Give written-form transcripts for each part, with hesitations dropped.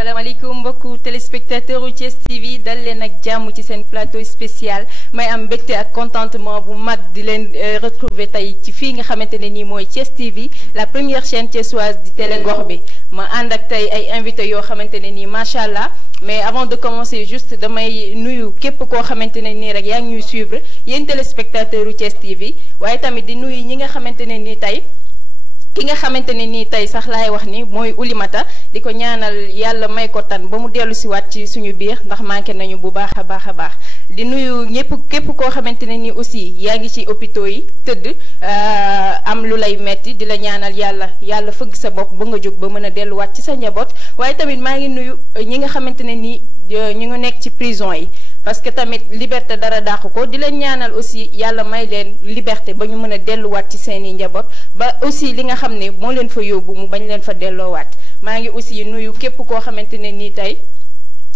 salaamaaleykum mbokku téléspectateur u Thiès TV dal leen ak jàmm ci seen plateau spécial may am mbégte ak contentement bu mag di leen retrouver tey ci fii nga xamante ne nii mooy Thiès TV la première chaîne thiessoise di télé gox bi ma ànd ak tey ay invités yoo xamante ne nii macha allah mais avant de commencer juste damay nuyu képp koo xamante ne nii rek yaa ngi ñuy suivre yéen téléspectateur u Thiès TV waaye tamit di nuyu ñi nga xamante ne nii tey. ki nga xamante ne nii tey sax laay wax ni mooy Oulimata di ko ñaanal yàlla may ko tan ba mu dellu si waat ci suñu biir ndax manqué nañu bu baax a baax a baax di nuyu képp koo xamante ne nii aussi yaa ngi ci hôpitaux yi tëdd am lu lay metti di la ñaanal yàlla fëgg sa bopp ba nga jóg ba mën a delluwaat ci sa njaboot waaye tamit maa ngi nuyu ñi nga xamante ne nii ñu ngi nekk ci prison yi parce que tamit liberté dara dàq ko di leen ñaanal aussi yàlla may leen liberté ba ñu mën a delluwaat ci seeni njaboot ba aussi li nga xam ne moo leen fa yóbbu mu bañ leen fa delloowaat maa ngi aussi nuyu képp koo xamante ne nii tey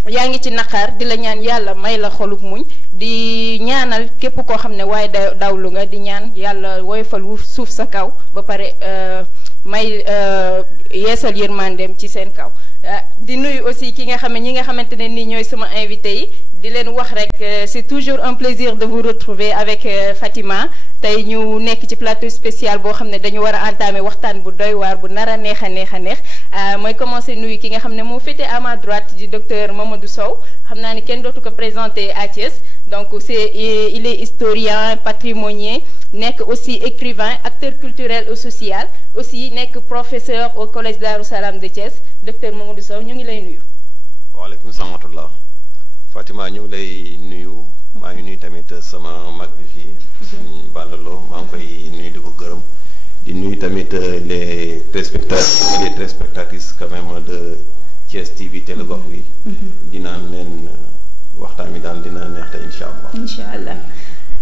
yaa ngi ci naqar di la ñaan yàlla may la xolub muñ di ñaanal képp koo xam ne waaye dawlu nga di ñaan yàlla woyofal suuf sa kaw ba pare may yeesal yërmandeem ci seen kaw di nuyu aussi ki nga xam ne ñi nga xamante ne nii ñooy sama invité yi di leen wax rek c'est toujours un plaisir de vous retrouver avec Fatima tey ñu nekk ci plateau spécial boo xam ne dañu war a entamer waxtaan bu doy waar bu nar a neex mooy commencer nuyu ki nga xam ne moo féete à ma droite di docteur Mamadou Sow xam naa ni kenn dootu ko présenter à Thiès donc il est historien patrimonier nekk aussi écrivain acteur culturel et social aussi nekk professeur au collège Darou Salam de Thiès docteur Mamadou Sow ñu ngi lay nuyu. waaleykum salaam wa rahmatulah Fatima ñu ngi lay nuyu maa ngi nuyu tamit sama mag bi fii suñu bàllaloo maa ngi koy nuyu di ko gërëm di nuyu tamit les téléspectateurs et les téléspectatrices quand même de Thiès TV télé gox bi dinaan leen waxtaan mi daal dina neex te incha allah. incha allah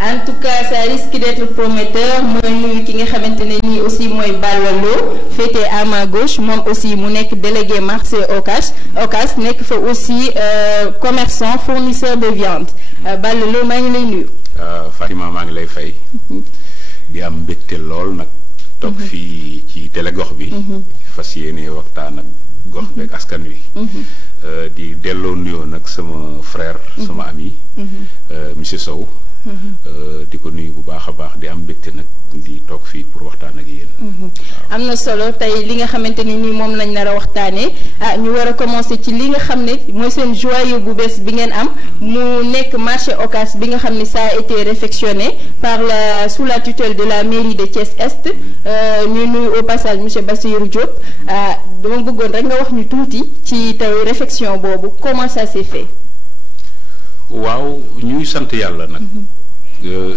en tout cas ça risque d'être prometteur mooy nuyu ki nga xamante ne nii aussi mooy Ballalo féete à ma gauche moom aussi mu nekk délégué marché Ocas nekk fa aussi commerçant fournisseur de viande Ballalo maa ngi lay nuyu. Fatima maa ngi lay fay. di am mbégte lool nag. toog fii ci télé gox bi. fas yéene waxtaan ak gox beeg askan wi. di delloo nuyoo nag sama frère. sama ami. monsieur Sow. di ko nuyu bu baax a baax di am mbégte nag di toog fii pour waxtaan ak yéen. am na solo tey li nga xamante ni nii moom lañ nar a waxtaanee ñu war a commencer ci li nga xam ne mooy seen joyau bu bees bi ngeen am mu nekk marché Ocass bi nga xam ne ça a été réfectionné sous la tutelle de la mairie de Thiès Est ñu nuyu au passage monsieur Bassirou Diop dama bëggoon rek nga wax ñu tuuti ci tey réfection boobu comment ça s'est fait. waaw ñuy sant yàlla nag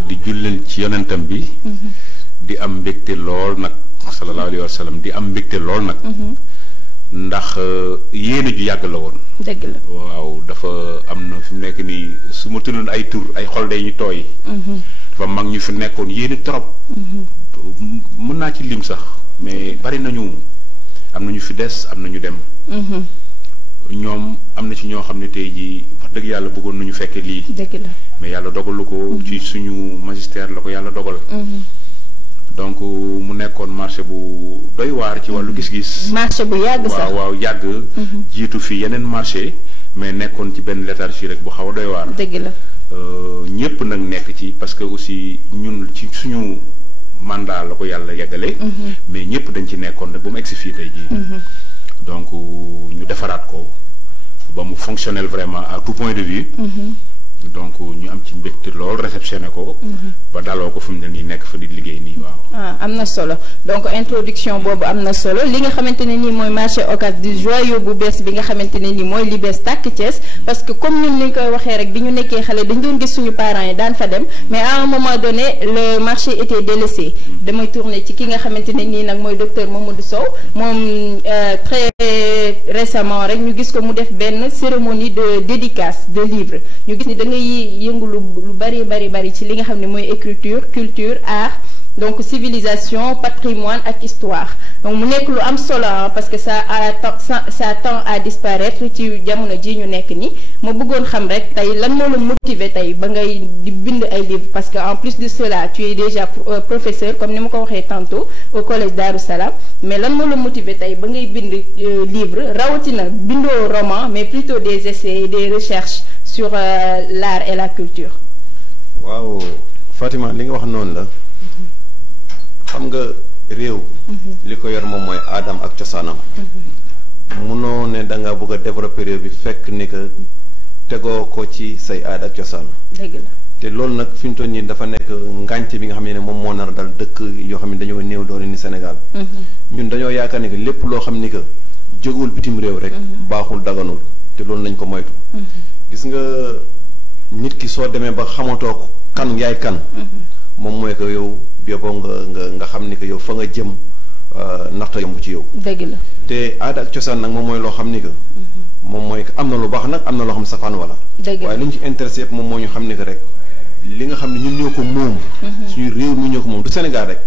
di jullil ci yonentam bi di am mbégte lool nag sallallahu alayhi wa sallam di am mbégte lool nag ndax yéene ju yàgg la woon. dëgg la waaw dafa am na fi mu nekk nii su ma tuddoon ay tur ay xol day ñu tooy. dafa mag ñu fi nekkoon yéene trop. mën naa ci lim sax mais bari nañu am na ñu fi des am na ñu dem. ñoom am na ci ñoo xam ne tey jii wax dëgg yàlla bëggoon nañu fekke lii. dëgg la mais yàlla dogalu ko. ci suñu magistère la ko yàlla dogal. donc mu nekkoon marché bu doy waar ci wàllu gis-gis. marché bu yàgg sax waaw yàgg. jiitu fi yeneen marché mais nekkoon ci benn léthargie rek bu xaw a doy waar. dëgg la ñëpp nag nekk ci parce que aussi ñun ci suñu mandat la ko yàlla yeggale. mais ñëpp dañ ci nekkoon rek ba mu egsi fii tey jii. donc ñu defaraat ko ba mu fonctionnel vraiment à tout point de vue. donc ñu am ci mbégte lool réceptionné ko. ba daloo ko fu mu ne nii nekk fa di liggéey nii waaw. am na solo donc introduction boobu am na solo li nga xamante ne nii mooy marché Ocass di joyau bu bees bi nga xamante ne nii mooy li bees tàkk Thiès parce que comme ñun ni ñu koy waxee rek bi ñu nekkee xale dañ doon gis suñu parents yi daan fa dem mais à un moment donné le marché était délaissé. damay tourner ci ki nga xamante ne nii nag mooy docteur Mamadou Sow moom très récemment rek ñu gis ko mu def benn cérémonie de dédicace de livre ñu gis ni da ngay yëngu lu bari ci li nga xam ne mooy écriture culture art donc civilisation patrimoine ak histoire donc mu nekk lu am solo parce que ça tend à disparaître ci jamono ji ñu nekk ni ma bëggoon xam rek tey lan moo la motiver tey ba ngay di bind ay livres parce que en plus de cela tu es déjà professeur comme ni ma ko waxee tantôt au collège Darou Salam mais lan moo la motiver tey ba ngay bind livre rawatina bindoo roman mais plutôt des essais et des recherches sur l'art et la culture. waaw Fatima li nga wax noonu la xam nga réew li ko yor moom mooy aadam ak cosaanam munoo ne da nga bëgg a développer réew bi fekk ni que tegoo ko ci say aada ak cosaan dëgg la te loolu nag fi mu toll nii dafa nekk ngànte bi nga xam ne moom moo nar a dal dëkk yoo xam ne dañoo néew doole ni Sénégal ñun dañoo yaakaar ni que lépp loo xam ni que jógul bitim réew rek baaxul daganul te loolu nañ ko moytu gis nga nit ki soo demee ba xamatoo kan yaay kan moom mooy que yow bioboo nga xam ni que yow fa nga jëm ndaxte yomb ci yow dëgg la te aada ak cosaan nag moom mooy loo xam ni que moom mooy que am na lu baax nag am na loo xam safaan wala waaye li ñu ci intéressé yëpp moom moo ñu xam ni que rek li nga xam ne ñun ñoo ko moom suñu réew mi ñoo ko moom du Sénégal rek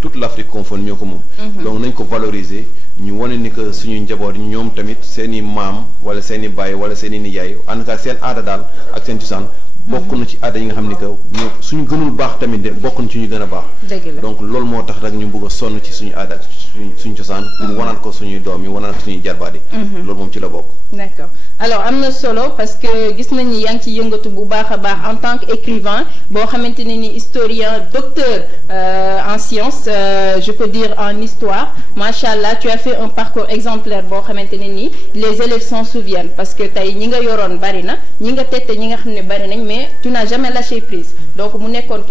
toute l'Afrique confondue ñoo ko moom donc nañ ko valoriser ñu wane ni que suñu njaboot ñoom tamit seen i maam wala seen i baay wala seen i nijaay en tout cas seen aada daal ak seen cosaan bokk na ci aada yi nga xam ni que ñoo suñu gënul baax tamit de bokk na ci ñu gën a baax donc loolu moo tax rek ñu bëgg a sonn ci suñu aada ak suñu cosaan pour wanal ko suñuy doom yi wanal ko suñuy jarbaat yi loolu moom ci la bokk d'accord alors am na solo parce que gis nañu yaa ngi ci yëngatu bu baax a baax en tant qu'écrivain boo xamante ne ni historien docteur en sciences je peux dire en histoire machallah tu as fait un parcours exemplaire boo xamante ne ni les élèves s'en souviennent parce que tey ñi nga yoroon bari na ñi nga tette ñi nga xam ne bari nañ mais tu n'as jamais lâché prise donc mu nekkoon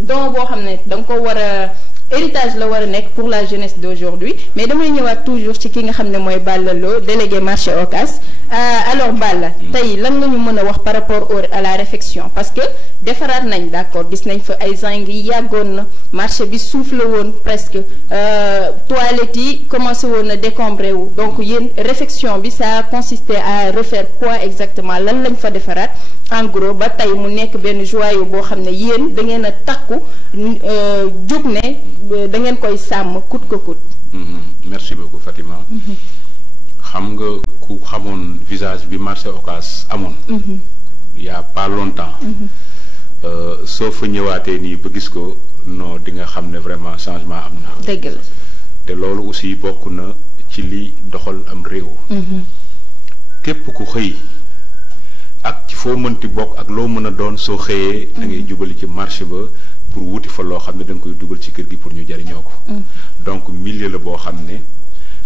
don boo xam ne da nga ko war a héritage la war a nekk pour la jeunesse d'aujourd'hui mais damay ñëwaat toujours ci ki nga xam ne mooy Balla Lo délégué marché Ocass alors Balla tey lan nga ñu mën a wax par rapport à la réfection parce que defaraat nañ d'accord gis nañ fa ay zinc yi yàggoon na marché bi suuf la woon presque toilettes yi commencé woon na décombrer wu donc yéen réfection bi ça a consisté à refaire quoi exactement lan lañ fa defaraat en gros ba tey mu nekk benn joyau boo xam ne yéen da ngeen a takku jóg ne da ngeen koy sàmm coûte que coûte. merci beaucoup Fatima. xam nga ku xamoon visage bi marché Ocass amoon. il y a pas longtemps. soo fa ñëwaatee nii ba gis ko non di nga xam ne vraiment changement am na. dëgg la te loolu aussi bokk na ci li doxal am réew. képp ku xëy ak ci foo mënti bokk ak loo mën a doon soo xëyee. da ngay jubali ci marché ba. pour wuti fa loo xam ne da nga koy dugal ci kër gi pour ñu jariñoo ko donc milieu la boo xam ne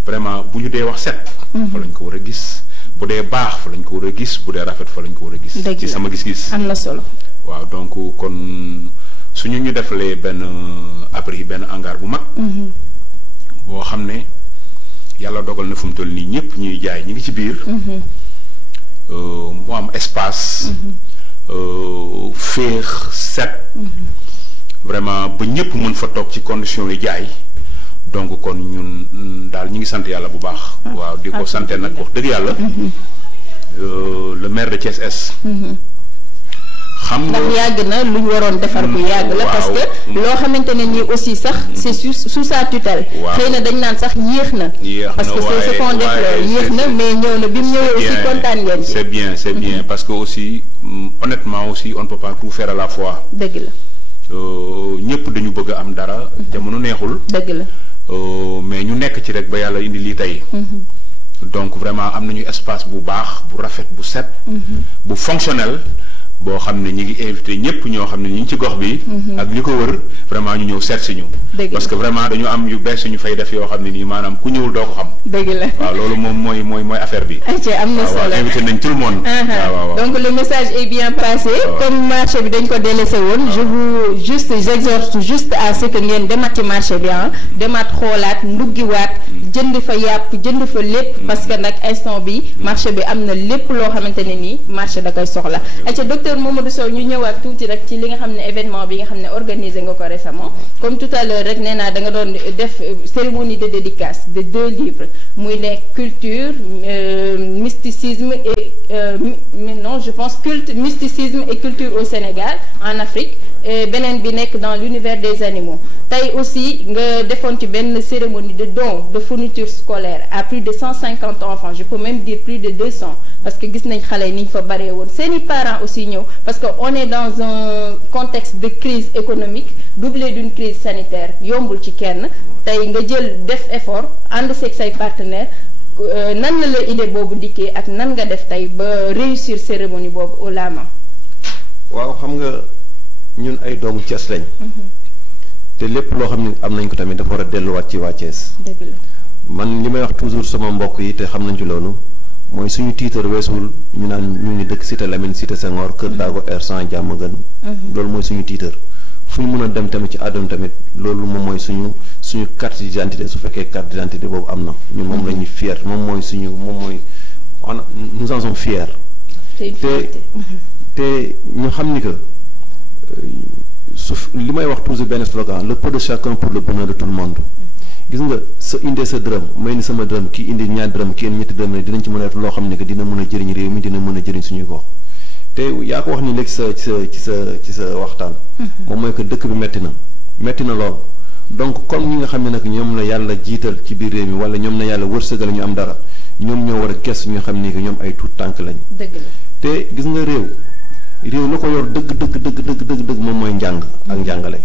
vraiment bu ñu dee wax set fa lañ ko war a gis bu dee baax fa lañ ko war a gis bu dee rafet fa lañ ko war a gis ci sama gis-gis am na solo waaw donc kon suñu ñu defalee benn abri benn hangar bu mag boo xam ne yàlla dogal na fu mu toll nii ñëpp ñuy jaay ñi ngi ci biir mu am espace féex set vraiment ba ñëpp mën fa toog ci conditions yi jaay donc kon ñun daal ñi ngi sant yàlla bu baax waaw di ko sante nag wax dëgg yàlla le maire de Thiès Est xam nga ndax yàgg na lu ñu waroon defar bu yàgg la parce que loo xamante ne nii aussi sax c'est sous sa tutelle xëy na dañ naan sax yéex na parce que c'est ce qu'on déplore yéex na mais ñëw na bi mu ñëwee aussi kontaan ngeen ci c'est bien parce que aussi honnêtement aussi on ne peut pas tout faire à la fois dëgg la ñëpp dañu bëgg a am dara jamono neexul dëgg la mais ñu nekk ci rek ba yàlla indi lii tey donc vraiment am nañu espace bu baax bu rafet bu set bu fonctionnel boo xam ne ñi ngi invité ñëpp ñoo xam ne ñi ngi ci gox bi ak li ko wër vraiment ñu ñëw seet si ñu parce que vraiment dañu am yu bees ñu fay def yoo xam ne nii maanaam ku ñëwul doo ko xam dëgg la waaw loolu moom mooy affaire bi am na solo invité nañ tout le monde waaw donc le message est bien passé comme marché bi dañ ko délaissé woon j'exhorte juste à ce que ngeen demaat ci marché bi demaat xoolaat nduggiwaat jënd fa yàpp jënd fa lépp parce que nag instant bi marché bi am na lépp loo xamante ne nii marché da koy soxla docteur Mamadou Sow ñu ñëwaat tuuti rek ci li nga xam ne événement bi nga xam ne organisé nga ko récemment comme tout à l'heure rek nee naa da nga doon def cérémonie de dédicace de 2 livres muy nekk culture mysticisme et non je pense culte mysticisme et culture au Sénégal en Afrique et beneen bi nekk dans l'univers des animaux tey aussi nga defoon ci benn cérémonie de don de fourniture scolaire à plus de 150 enfants je peux même dire plus de 200 parce que gis nañ xale yi ni ñu fa baree woon seeni parents aussi ñëw parce que on est dans un contexte de crise économique doublé d'une crise sanitaire yombul ci kenn tey nga jël def effort ànd seeg say partenaires nan la idée boobu dikkee ak nan nga def tey ba réussir cérémonie boobu au Lama. waaw xam nga ñun ay doomu Thiès lañ. te lépp loo xam ne am nañ ko tamit dafa war a delluwaat ci waa Thiès. dëgg la man li may wax toujours sama mbokk yi te xam nañ ci loolu mooy suñu titre weesuwul ñu naan ñu ngi dëkk Cité Lamine Cité Senghor Kër Daago R100 Diamaguène. loolu mooy suñu titre fu ñu mën a dem tamit ci àdduna tamit loolu moom mooy suñu carte d'identité su fekkee carte d'identité boobu am na ñun moom la ñuy fier moom mooy nous en sommes fiers. te ñu xam ni que li may wax toujours benn slogan le peu de chacun pour le bonheur de tout le monde. gis nga sa indee sa dërëm may ni sama dërëm kii indi ñaar dërëm kii ñetti dërëm ne dinañ ci mën a def loo xam ne que dina mën a jëriñ réew mi dina mën a jëriñ suñuy gox te yaa ko wax ni léegi ci sa waxtaan. moom mooy que dëkk bi metti na lool. donc comme ñi nga xam ne nag ñoom la yàlla jiital ci biir réew mi wala ñoom la yàlla wërsëgal ñu am dara ñoom ñoo war a kes ñu xam ni que ñoom ay tuut tànk lañ. dëgg la te gis nga réew la ko yor dëgg moom mooy njàng ak njàngale.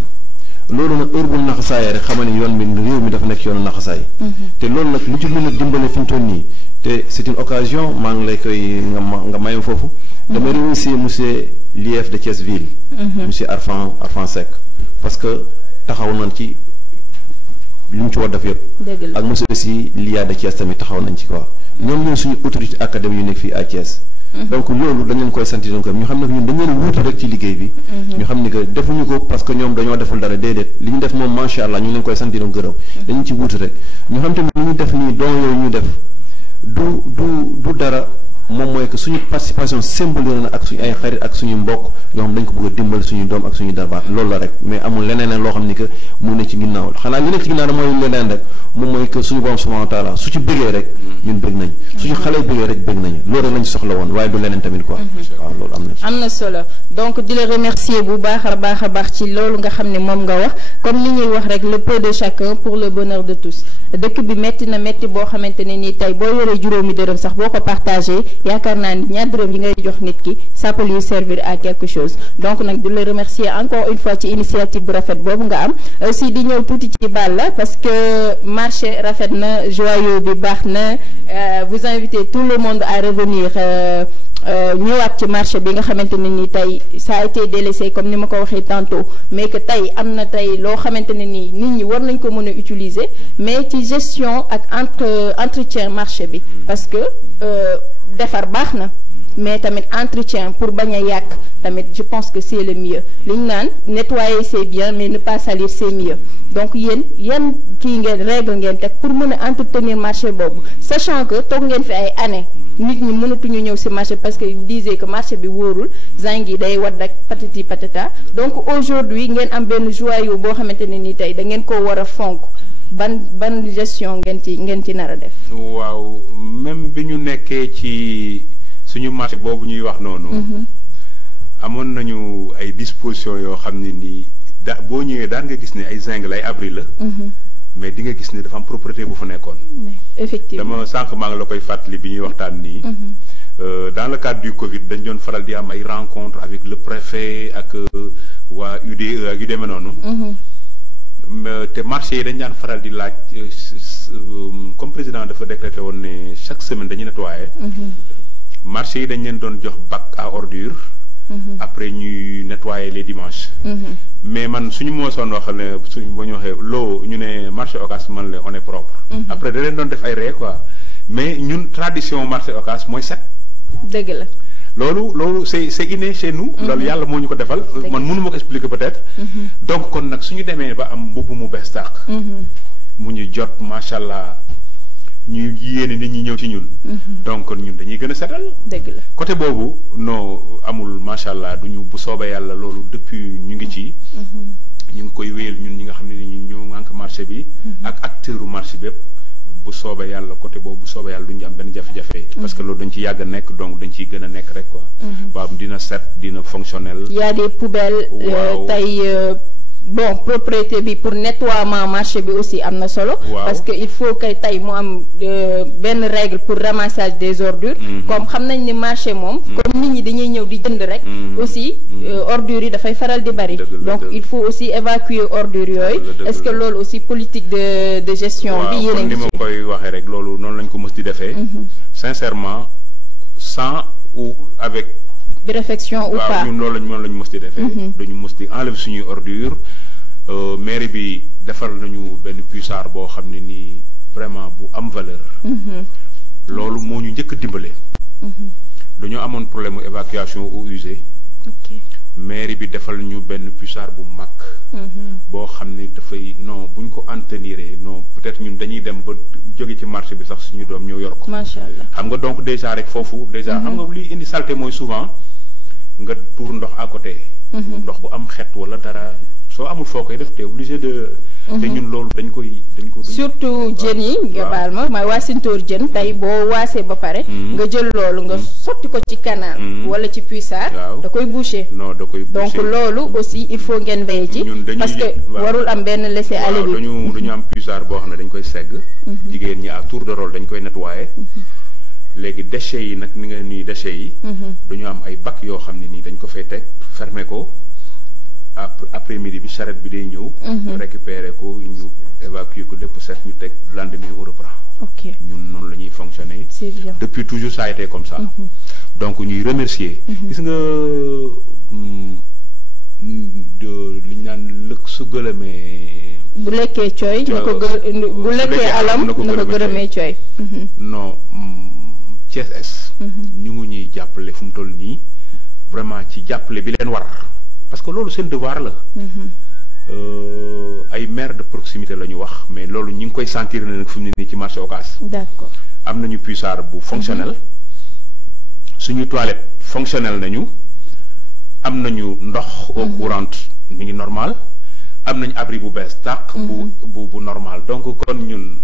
loolu nag heure bu naxasaayee rek xamal ne yoon bi réew mi dafa nekk yoonu naxasaay. te loolu nag lu ci mën a dimbale fi mu toll nii te c'est une occasion maa ngi lay koy nga mayam foofu. dama remercier monsieur l'IEF de Thiès Ville. monsieur Arfan Seck parce que taxaw nañ ci li mu ci war def yëpp. ak monsieur aussi l'IA de Thiès tamit taxaw nañ ci quoi. ñoom ñooy suñu autorité académique yu nekk fii à Thiès. donc loolu dañ leen koy sant ko ñu xam ne ñun dañ leen wuutu rek ci liggéey bi. ñu xam ni que defuñu ko parce que ñoom dañoo deful dara déedéet li ñu def moom macha allah ñu leen koy sant gërëm. dañu ci wuutu rek ñu xam tamit li ñu def nii don yooyu ñu def du dara moom mooy que suñu participation symbolique na ak suñu ay xarit ak suñu mbokk yoo xam dañ ko bëgg a dimbali suñu doom ak suñu darbaat loolu la rek mais amul leneen loo xam ni que mu ne ci ginnaaw xanaa li nekk ci ginnaaw mooy leneen rek moom mooy que suñu borom subhanahu wa taala su ci bëggee rek ñun bëgg nañ suñu xale bëggee rek bëgg nañu loolu rek lañ soxla woon waaye du leneen tamit quoi. waaw loolu am na solo donc di la remercier bu baax a baax ci loolu nga xam ne moom nga wax comme li ñuy wax rek le peu de chacun pour le bonheur de tous dëkk bi métti boo xamante ne nii tey boo yoree juróomi dërëm sax boo ko partagé yaakaar naa ni ñaar dërëm yi ngay jox nit ki ça peut lui servir à quelque chose donc nag di la remercier encore une fois ci initiative bu rafet boobu nga am aussi di ñëw tuuti ci Balla parce que marché rafet na joyau bi baax na vous invitez tout le monde à revenir ñëwaat ci marché bi nga xamante ne ni tey ça a été délaissé comme ni ma ko waxee tantôt mais que tey am na tey loo xamante ne ni nit ñi war nañ ko mën a utiliser mais ci gestion ak entretien marché bi parce que defar baax na mais tamit entretien pour bañ a yàq tamit je pense que c'est le mieux li ñu naan nettoyer c'est bien mais ne pas salir c'est mieux donc yéen yan kii ngeen règle ngeen teg pour mën a entretenir marché boobu sachant que toog ngeen fi ay années nit ñi mënatuñu ñëw ci marché parce que disait que marché bi wóorul zinc yi day wadd ak patati patata donc aujourd'hui ngeen am benn joyau boo xamante ne ni tey da ngeen koo war a fonk ban gestion ngeen ci nar a def. waaw même bi ñu nekkee ci suñu marché boobu ñuy wax noonu. amoon nañu ay dispositions yoo xam ne nii boo ñëwee daan nga gis ne ay zinc lay abri la. mais di nga gis ne dafa am propriété bu fa nekkoon. effectivement dama sànq maa ngi la koy fàttali bi ñuy waxtaan nii. dans le cadre du Covid dañ doon faral di am ay rencontres avec le préfet ak waa UDE ak yu demee noonu. te marché yi dañ daan faral di laaj comme président dafa décrété woon ne chaque semaine dañuy nettoyer. marché yi dañ leen doon jox bac à ordures. après ñuy nettoyer les dimanches. mais man suñu moosoon wax ne suñ ba ñu waxee loo ñu ne marché Ocass man la on est propre. après da leen doon def ay ree quoi mais ñun tradition marché Ocass mooy set. dëgg la. loolu c'est inné chez nous. loolu yàlla moo ñu ko defal. man mënu ma ko expliquer peut-être. donc kon nag suñu demee ba am mbubb mu bees tàq. mu ñu jot macha allah ñu yéene nit ñi ñëw ci ñun. donc kon ñun dañuy gën a setal. dëgg la côté boobu non amul macha allah duñu bu soobee yàlla loolu depuis ñu ngi ci. ñu ngi koy wéyal ñun ñi nga xam ne ñun ñoo ŋànk marché bi. ak acteuru marché bépp bu soobee yàlla côté boobu bu soobee yàlla du ñu am benn jafe-jafe. parce que loolu dañ ci yàgg a nekk donc dañ ciy gën a nekk rek quoi. waaw dina set dina fonctionnel. y a des poubelles. tey bon propriété bi pour nettoiement marché bi aussi am na solo. parce que il faut que tey mu am benn règle pour ramassage des ordures. comme xam nañ ni marché moom. comme nit ñi dañuy ñëw di jënd rek. aussi ordures yi dafay faral di bari. donc il faut aussi évacuer ordures yooyu. est-ce que loolu aussi politique de gestion bi. yéen a ngi ni ma koy waxee rek loolu noonu lañ ko mës di defee. sincèrement sans ou avec. de réflexion ou pas ñun loolu lañ mës di defee. dañu mës di enlever suñuy ordure mairie bi defal nañu benn puissard boo xam ne nii vraiment bu am valeur. loolu moo ñu njëkk a dimbale. dañoo amoon problème mu évacuation eaux usées. mairie bi defal ñu benn puissard bu mag. boo xam ne dafay non buñ ko entretenir non peut-être ñun dañuy dem ba jóge ci marché bi sax suñu doom ñëw yor ko. macha allah xam nga donc déjà rek foofu déjà xam nga liy indi saleté mooy souvent nga tuur ndox à côté. ndox bu am xet wala dara soo amul foo koy def te obligé de. te ñun loolu dañ ko. surtout jën yi. nga baal ma may waasintóor jën tey boo waasee ba pare. nga jël loolu nga sotti ko ci canal. wala ci puissard. da koy boucher. non da koy boucher donc loolu aussi il faut ngeen veiller ci. parce que warul am benn laisser aller bi. dañu am puissard boo xam ne dañ koy segg. jigéen ñi à tour de rôle dañ koy nettoyer. léegi déchets yi nag ni nga nii déchets yi. dañu am ay bac yoo xam ne nii dañ ko fay teg fermer ko. après midi bi charrette bi day ñëw. récupérer ko ñu évacuer ko lépp set ñu teg lendemain on reprend. ok ñu noonu la ñuy fonctionner. c'est bien depuis toujours ça a été comme ça. donc ñuy remercier. gis nga li ñu naan lëkk su gëlëmee. bu lekkee cooy. na ko bu lekkee alam na ko gërëmee cooy. non Thiès Est. ñu ngi ñuy jàppale fu mu toll nii vraiment ci jàppale bi leen war. parce que loolu seen devoir la. ay maire de proximité la ñu wax mais loolu ñu ngi koy sentir ne nag fi mu ne nii ci marché Ocass. d'accord am nañu puissard bu fonctionnel. suñu toilette fonctionnel nañu. am nañu ndox eau courante mi ngi normal. am nañu abri bu bees tàq. bu normal donc kon ñun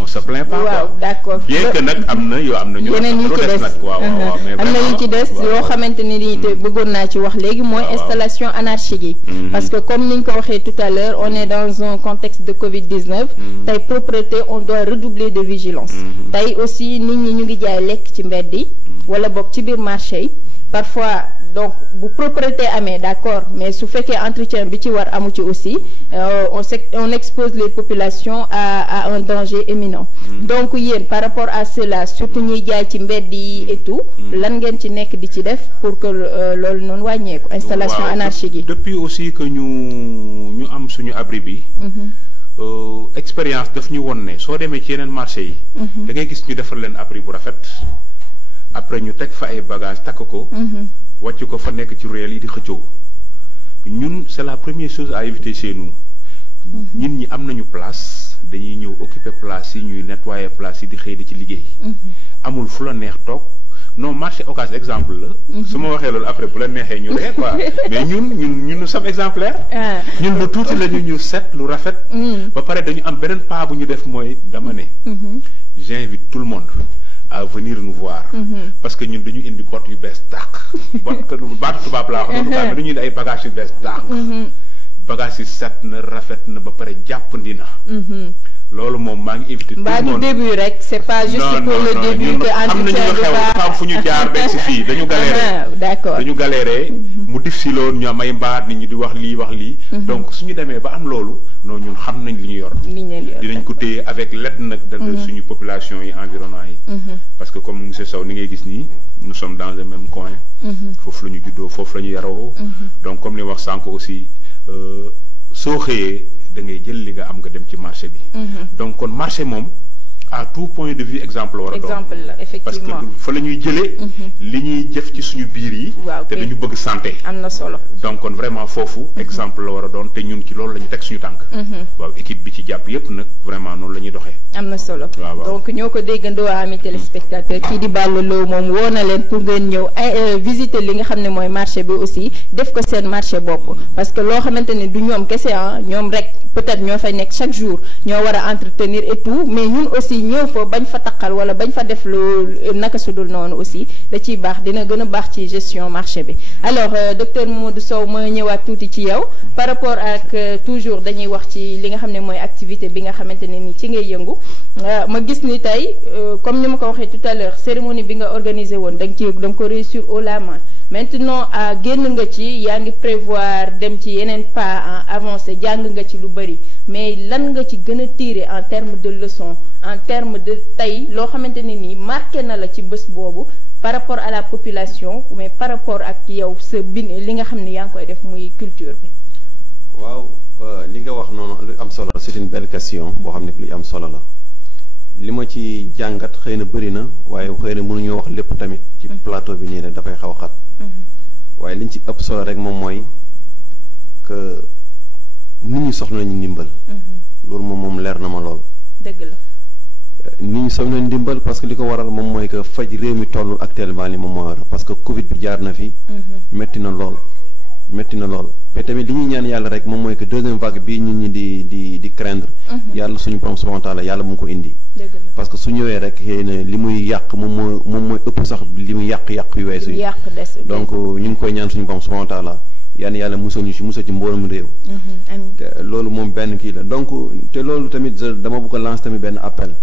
on se plaint pas. waaw d'accord bien que nag am na yoo am na ñu. yeneen yu ci des waaw mais am na yu ci des yoo xamante ni nii te bëggoon naa ci wax léegi mooy installation anarchique yi. parce que comme niñ ko waxee tout à l'heure on est dans un contexte de Covid-19. tey propreté on doit redoubler de vigilance. tey aussi nit ñi ñu ngi jaay lekk ci mbedd yi. wala boog ci biir marché yi parfois. donc bu propreté amee d'accord mais su fekkee entretien bi ci war amu ci aussi on expose les populations à un danger imminent. donc yéen par rapport à cela surtout ñuy jaay ci mbedd yi et tout. lan ngeen ci nekk di ci def pour que loolu noonu wàññeeku. installation anarchique yi. depuis aussi que ñu am suñu abri bi. expérience daf ñu won ne soo demee ci yeneen marché yi. da ngay gis ñu defar leen abri bu rafet. après ñu teg fa ay bagages takk ko. wàcc ko fa nekk ci réel yi di xëccoo ñun c'est la première chose à éviter chez nous. ñun ñi am nañu place dañuy ñëw occuper place yi ñuy nettoyer place yi di xëy di ci liggéey. amul fu la neex toog non marché Ocass exemple la. su ma waxee loolu après bu la neexee ñu ree quoi mais ñun nous sommes exemplaires. ñun lu tuuti la ñu set lu rafet. ba pare dañu am beneen pas bu ñu def mooy dama ne. j'invite tout le monde. à venir nous voir. parce que ñun dañu indi bot yu bees tàq. baatu tubaab laa wax. mais dañu indi ay bagages yu bees tàq. bagages yi set na rafet na ba pare jàppandi na. loolu moom maa ngi éviter. tout le monde du début rek c'est pas juste pour le début que entretien bi am fu ñu jaar beeg si fii dañu galéré. d'accord dañu galéré. mu difficile woon ñu am ay mbaat nit ñi di wax lii. donc suñu demee ba am loolu non ñun xam nañ li ñu yor. dinañ ko téye avec l'aide nag de suñu population yi environnant yi. parce que comme monsieur Sow ni ngay gis nii nous sommes dans le même coin. foofu la ñu juddoo foofu la ñu yaroo. donc comme li wax sànq aussi soo xëyee da ngay jël li nga am nga dem ci marché bi. donc kon marché moom à tout point de vue exemple war a doon. exemple la effectivement parce que fa la ñuy jëlee. li ñuy jëf ci suñu biir yi. waaw te dañu bëgg santé. am na solo. donc kon vraiment foofu exemple la war a doon te ñun ci loolu la ñu teg suñu tànk. waaw équipe bi ci jàpp yépp nag vraiment noonu la ñuy doxee. am na solo. waaw donc ñoo ko déggandoo ami téléspectateur kii di Balla Lo moom woo na leen pour ngeen ñëw visiter li nga xam ne mooy marché bi aussi def ko seen marché bopp parce que loo xamante ne du ñoom kese ñoom rek peut-être ñoo fay nekk chaque jour ñoo war a entretenir et tout mais ñun aussi ñëw fa bañ fa taqal wala bañ fa def lu naka su dul noonu aussi da ciy baax dina gën a baax ci gestion marché bi. alors docteur Mamadou Sow ma ñëwaat tuuti ci yow par rapport ak toujours dañuy wax ci li nga xam ne mooy activité bi nga xamante ne ni ci ngay yëngu ma gis ni tey comme ni ma ko waxee tout à l'heure cérémonie bi nga organisé woon da nga ko réussir au la main maintenant génn nga ci yaa ngi prévoir dem ci yeneen pas avancé jàng nga ci lu bëri mais lan nga ci gën a tirer en terme de leçon en terme de tey loo xamante ne nii marqué na la ci bés boobu par rapport à la population mais par rapport ak yow sa li nga xam ne yaa ngi koy def muy culture bi. waaw li nga wax noonu lu am solo la c'est une belle question boo xam ne lu am solo la li ma ci jàngat xëy na bëri na waaye xëy na mënuñoo wax lépp tamit ci plateau bi nii rek dafay xaw a xat waaye liñ ci ëpp solo rek moom mooy que nit ñi soxla nañu ndimbal loolu moom leer na ma lool dëgg la nit ñi soxla nañu ndimbal parce que li ko waral moom mooy que faj réew mi toll actuellement li moom moo waral parce que Covid bi jaar na fi metti na lool mais tamit li ñuy ñaan yàlla rek moom mooy que deuxième vague bii nit ñi di craindre yàlla suñu borom subhanahu wa taala yàlla mu ngi ko indi parce que su ñëwee rek xëy na li muy yàq moom mooy ëpp sax li muy yàq yu weesu yi donc ñu ngi koy ñaan suñu borom subhanahu wa taala yàlla musal ñu ci musal ci mboolem réew te loolu moom benn kii la donc te loolu tamit dama bëgg a lancer tamit benn appel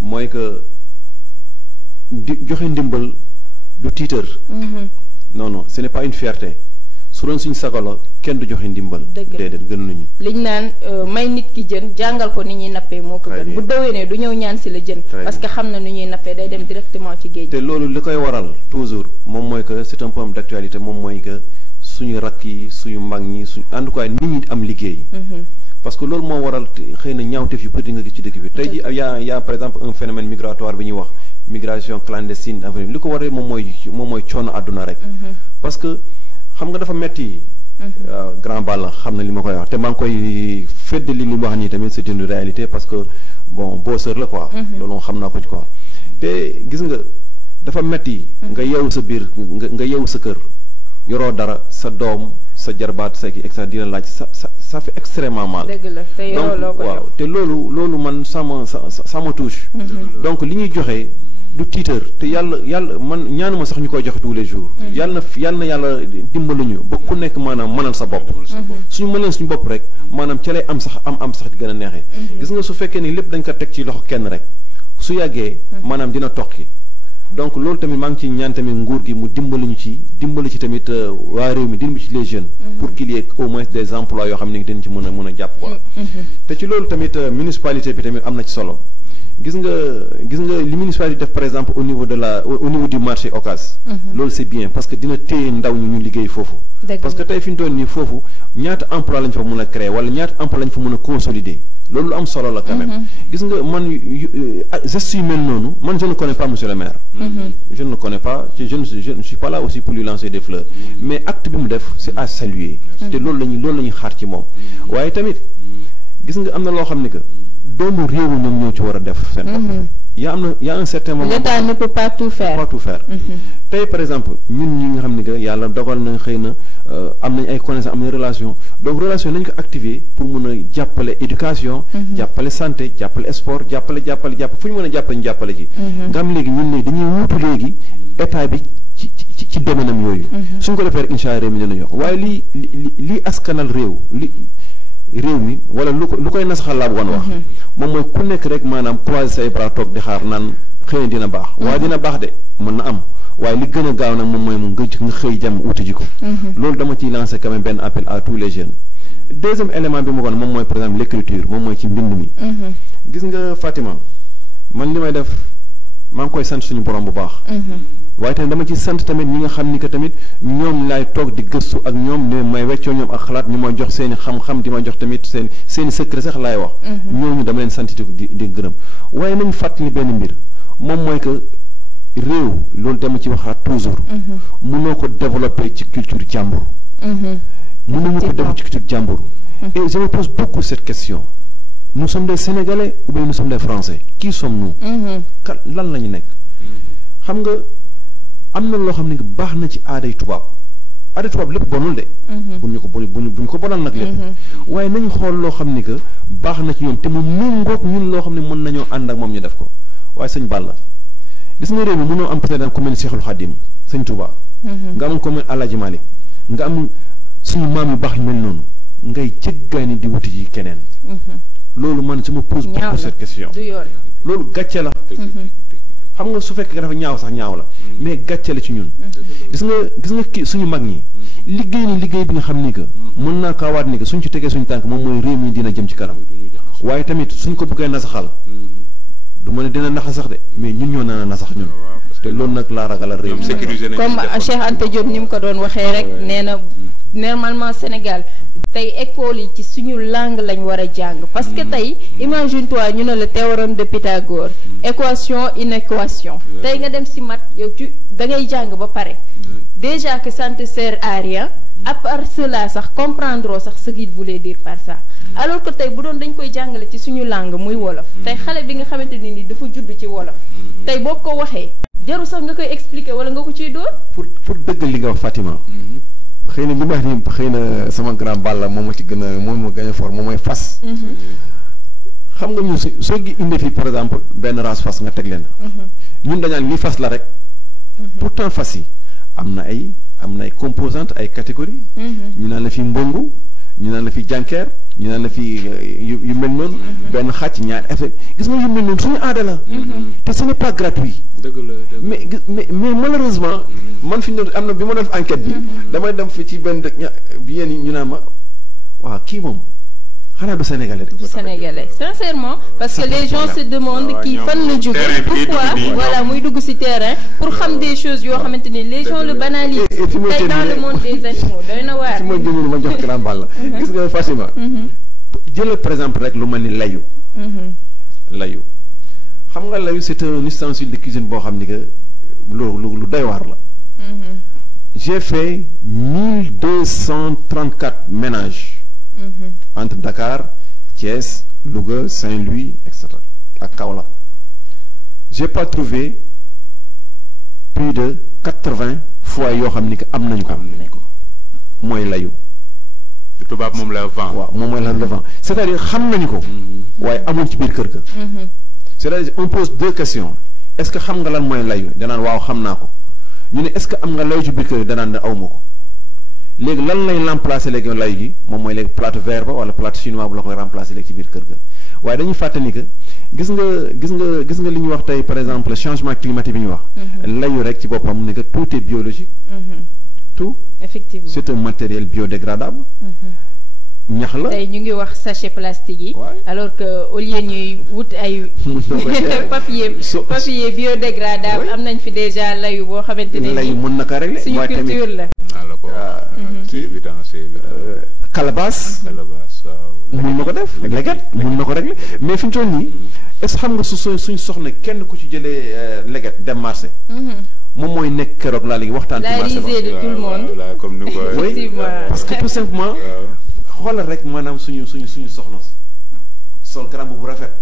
mooy que di joxe ndimbal du tiitër non ce n'est pas une fierté su doon suñu sago la kenn du joxe ndimbal. déedéet gën nañu. liñ naan may nit ki jën jàngal ko ni ñuy nappee moo ko gën bu déwénee du ñëw ñaan si la jën. parce que xam na nu ñuy nappee day dem directement ci géej. te loolu li koy waral toujours moom mooy que c'est un problème d'actualité moom mooy que suñu rakk yi suñu mag ñi en tout cas nit ñi am liggéey. parce que loolu moo waral xëy na ñaawteef yu bëri nga gis ci dëkk bi tey ji y a par exemple un phénomène migratoire bi ñuy wax migration clandestine li ko waral moom mooy coono àdduna rek. parce que xam nga dafa metti grand Balla xam na li ma koy wax te maa ngi koy feddali li mu wax nii tamit c'est une réalité parce que bon bosseur la quoi. loolu xam naa ko ci quoi. te gis nga dafa metti nga yeewu sa biir nga yeewu sa kër yoroo dara sa doom sa jarbaat sa kii et dina laaj ça fait extrêmement mal. dëgg la te yoroo loo ko waaw te loolu man ça me touche. donc li ñuy joxe. du tiitër te yàlla man ñaanuma sax ñu koy joxe tous les jours. yàlla na dimbaluñu ba ku nekk maanaam mënal sa bopp. suñu mënal suñu bopp rek maanaam ca lay am sax di gën a neexee. gis nga su fekkee ni lépp dañ ko teg ci loxo kenn rek su yàggee maanaam dina tokki donc loolu tamit maa ngi ci ñaan tamit nguur gi mu dimbali ci tamit waa réew mi dimbali ci les jeunes. pour qu'il y ait au moins des emplois yoo xam ne dañ ci mën a jàpp quoi. te ci loolu tamit municipalité bi tamit am na ci solo. gis nga li municipalité def par exemple au niveau du marché Ocass. loolu c'est bien parce que dina téye ndaw ñu liggéey foofu. parce que tey fi ñu doon nii foofu ñaata emploi lañ fa mën a créer wala ñaata emploi lañ fa mën a consolider loolu lu am solo la quand même. gis nga man gestes yu mel noonu man je ne connais pas monsieur le maire. je ne le connais pas je ne suis pas là aussi pour lui lancer des fleurs. mais acte bi mu def c'est à saluer. te loolu la ñuy xaar ci moom. waaye tamit gis nga am na loo xam ne que. doomu réew mi ñoom ñoo ci war a def seen bopp. y a un certain moment. l'État ne peut pas tout faire. tey par exemple ñun ñi nga xam ne que yàlla dogal na xëy na am nañ ay connaissances am nañ relation donc relation nañ ko activer pour mun a jàppale éducation. jàppale santé jàppale sport jàppale fu ñu mën a jàppale ñu jàppale ci. nga xam léegi ñun léegi dañuy wuutu léegi état bi ci domaine am yooyu. suñ ko defee rek incha allah réew mi dina yokk waaye lii askanal réew mi wala lu koy nasaxal laa bëggoon wax moom mooy ku nekk rek maanaam croiser say bras toog di xaar naan xëy na dina baax waaye dina baax de mën na am waaye li gën a gaaw nag moom mooy nga xëy jàmm uti ji ko loolu dama ciy lancer quand même benn appel à tous les jeunes. deuxième élément bi ma ko moom mooy par exemple l'écriture moom mooy ci mbind mi. gis nga Fatima man li may def maa ngi koy sant suñu borom bu baax. waaye tamit dama ci sant tamit ñi nga xam ni que tamit ñoom laay toog di gëstu ak ñoom ne may weccoo ñoom ak xalaat ñu may jox seen i xam-xam di ma jox tamit seen i secret sax laay wax. ñooñu dama leen sant di gërëm waaye nañu fàttali benn mbir moom mooy que réew loolu dama ci waxaat toujours. mënoo ko développer ci culture jàmbur. mënuñu ko développer ci culture jàmbur. et je me pose beaucoup cette question. Nous sommes des Sénégalais ou bien nous sommes des Français qui sommes-nous. lan la ñu nekk. xam nga am na loo xam ne baax na ci aaday tubaab lépp bonul de. buñ ko bonal nag lépp. waaye nañu xool loo xam ni que baax na ci ñoom te mu méngoog ñun loo xam ne mën nañoo ànd ak moom ñu def ko waaye sëñ Balla gis nga réew mi mënoo am président ku mel ni Cheikhul Khadim sëñ Touba. nga am ko mel Alaaji Malick nga am suñu maam yu baax yu mel noonu ngay jéggaani di wuti ci keneen. loolu man je me pose beaucoup cette question. loolu gàcce la. xam nga su fekkee dafa ñaaw sax ñaaw la mais gàcce la ci ñun. gis nga kii suñu mag ñi liggéey bi nga xam ni que mën naa kaawaat ni que suñ ci tegee suñu tànk moom mooy réew mi dina jëm ci kanam waaye tamit suñ ko bëggee nasaxal du ma ne dina naxa sax de mais ñun ñoo naan nasax ñun te loolu nag laa ragalal réew mi. comme Cheikh Anta Diop ni mu ko doon waxee rek nee na normalement Sénégal tey école yi ci suñu langue lañ war a jàng parce que tey imagine toi ñu ne le théorème de Pythagore équation inéquation tey nga dem si maths yow da ngay jàng ba pare déjà que ça ne te sert à rien à part cela sax comprendre sax ce qu'il voulait dire par ça alors que tey bu doon dañ koy jàngale ci suñu langue muy wolof tey xale bi nga xamante ni dafa judd ci wolof tey boo ko waxee jaru sax nga koy expliquer wala nga ko ciy dóor pour dëggal li nga wax Fatima xëy na li ma wax nii xëy na sama grand Balla moom ma ci gën a moom ma gën a fort moom mooy fas. xam nga ñun soo gi indee fii par exemple benn race fas nga teg leen. ñun dañaan lii fas la rek. pourtant fas yi am na ay composantes ay catégories. ñu naan la fi mbongu ñu naan la fi jànkeer ñu naan la fi yu mel noonu. benn xàcc ñaar effet gis nga yu mel noonu suñu aada la. te ce n'est pas gratuit. dëgg la mais malheureusement. man fi ñu am na bi ma def enquête bi. damay dem fi ci benn dëkk bi yéen ñu naan ma waaw kii moom xanaa du sénégalais rek. du sénégalais sincèrement parce que les gens se demandent kii fan la jóge pourquoi voilà muy dugg ci terrain pour xam des choses yoo xamante ni les gens le banalisent. tey dans le monde des animaux doy na waar. fi ma jëmul ma jox grand Balla. gis nga Fatima. jëlal par exemple rek lu mel ni layu. layu xam nga layu c'est un ustensile de cuisine boo xam ni que lu doy waar la. J'ai fait 1234 ménages entre Dakar, Thiès, Louga, Saint-Louis, etc. à Kaolack. J'ai pas trouvé plus de 80 foyers yoo xam ni que am nañu ko. mooy layu. tubaab moom la vent. waaw moom mooy la vent c'est-à-dire xam nañu ko. waaye amul ci biir kër ga. c'est-à-dire on pose deux questions est-ce que xam nga lan mooy layu danaan waaw xam naa ko. ñu ne est-ce que am nga layu ci biir kër gi danaan ne aw ma ko léegi lan lay remplacer léegi layu gi moom mooy léegi plate vert ba wala plate chinois bu la koy remplacer léegi ci biir kër ga waaye dañuy fàttali que gis nga li ñuy wax tey par exemple changement climatique bi ñuy wax. layu rek ci boppam ne que tout est biologique. tout effectivement c'est un matériel biodégradable. ñax la tey ñu ngi wax sachet plastique yi. alors que au lieu ñuy wut ay. papier biodégradable am nañ fi déjà layu boo xamante ne layu mën na ko régler suñu culture la. c'est évident c'est évident. calebasse waaw mun na ko def leget mun na ko régler mais fi ñu toll nii est-ce que xam nga suñ soxna kenn ku ci jëlee leget dem marché. moom mooy nekk keroog laa léegi waxtaan. ci marché ba la risée de tout le monde. comme ni ko parce que tout simplement. xoolal rek maanaam suñu soxna sol garam bu rafet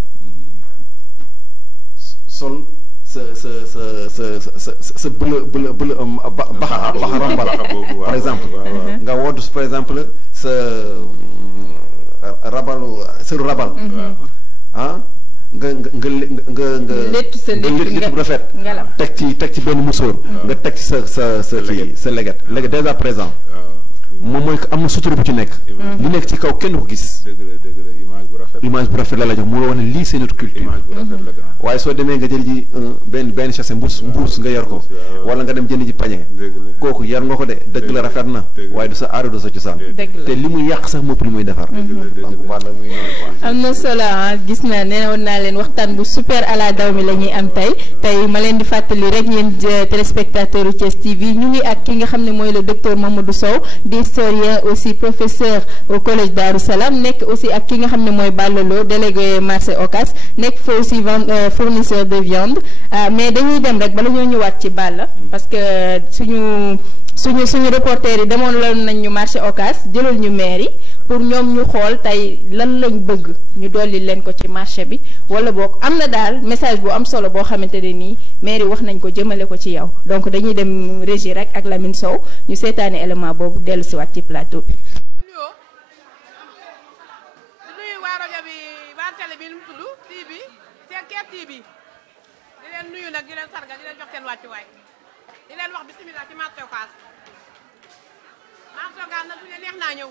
sol sa bëla baxa rombal par exemple nga wodd par exemple sa rabal ah nga létt sa létt bu rafet teg ci benn musóor nga teg ci sa leget déjà présent moom mooy que am na sutura bu ci nekk. li nekk ci kaw kenn ko gis. dëgg la image bu rafet image bu rafet la jox mu la wax ne lii c'est notre culture. image bu rafet la grand. waaye soo demee nga jël ji benn chassé mbuus nga yor ko wala nga dem jënd ji pañe kooku yar nga ko de dëgg la rafet na waaye du sa aada du sa cosaan te li muy yàq sax mopp li muy defar. donc Balla muy am na solo gis naa ne woon naa leen waxtaan bu super ala daw mi la ñuy am tey ma leen di fàttali rek yéen téléspectateur u Thiès TV ñu ngi ak ki nga xam ne mooy le docteur Mamadou Sow di historien aussi professeur au collège Darou Salam nekk aussi ak ki nga xam ne mooy Balla Lo délégué marché Ocass nekk fa aussi fournisseur de viande mais dañuy dem rek bala ñoo ñëwaat ci Balla parce que suñu reporter yi demoon loon nañ ñu marché Ocass jëlal ñu maire yi pour ñoom ñu xool tey lan lañ bëgg ñu dolli leen ko ci marché bi wala boog am na daal message bu am solo boo xamante ne nii maire yi wax nañ ko jëmale ko ci yow donc dañuy dem régie rek ak Lamine Sow ñu seetaani élément boobu dellu si waat ci plateau bi. di leen nuyu nag di leen sargal di leen jox seen wàccuwaay di leen wax bisimilah ci marché Ocass nag du neex naa ñëw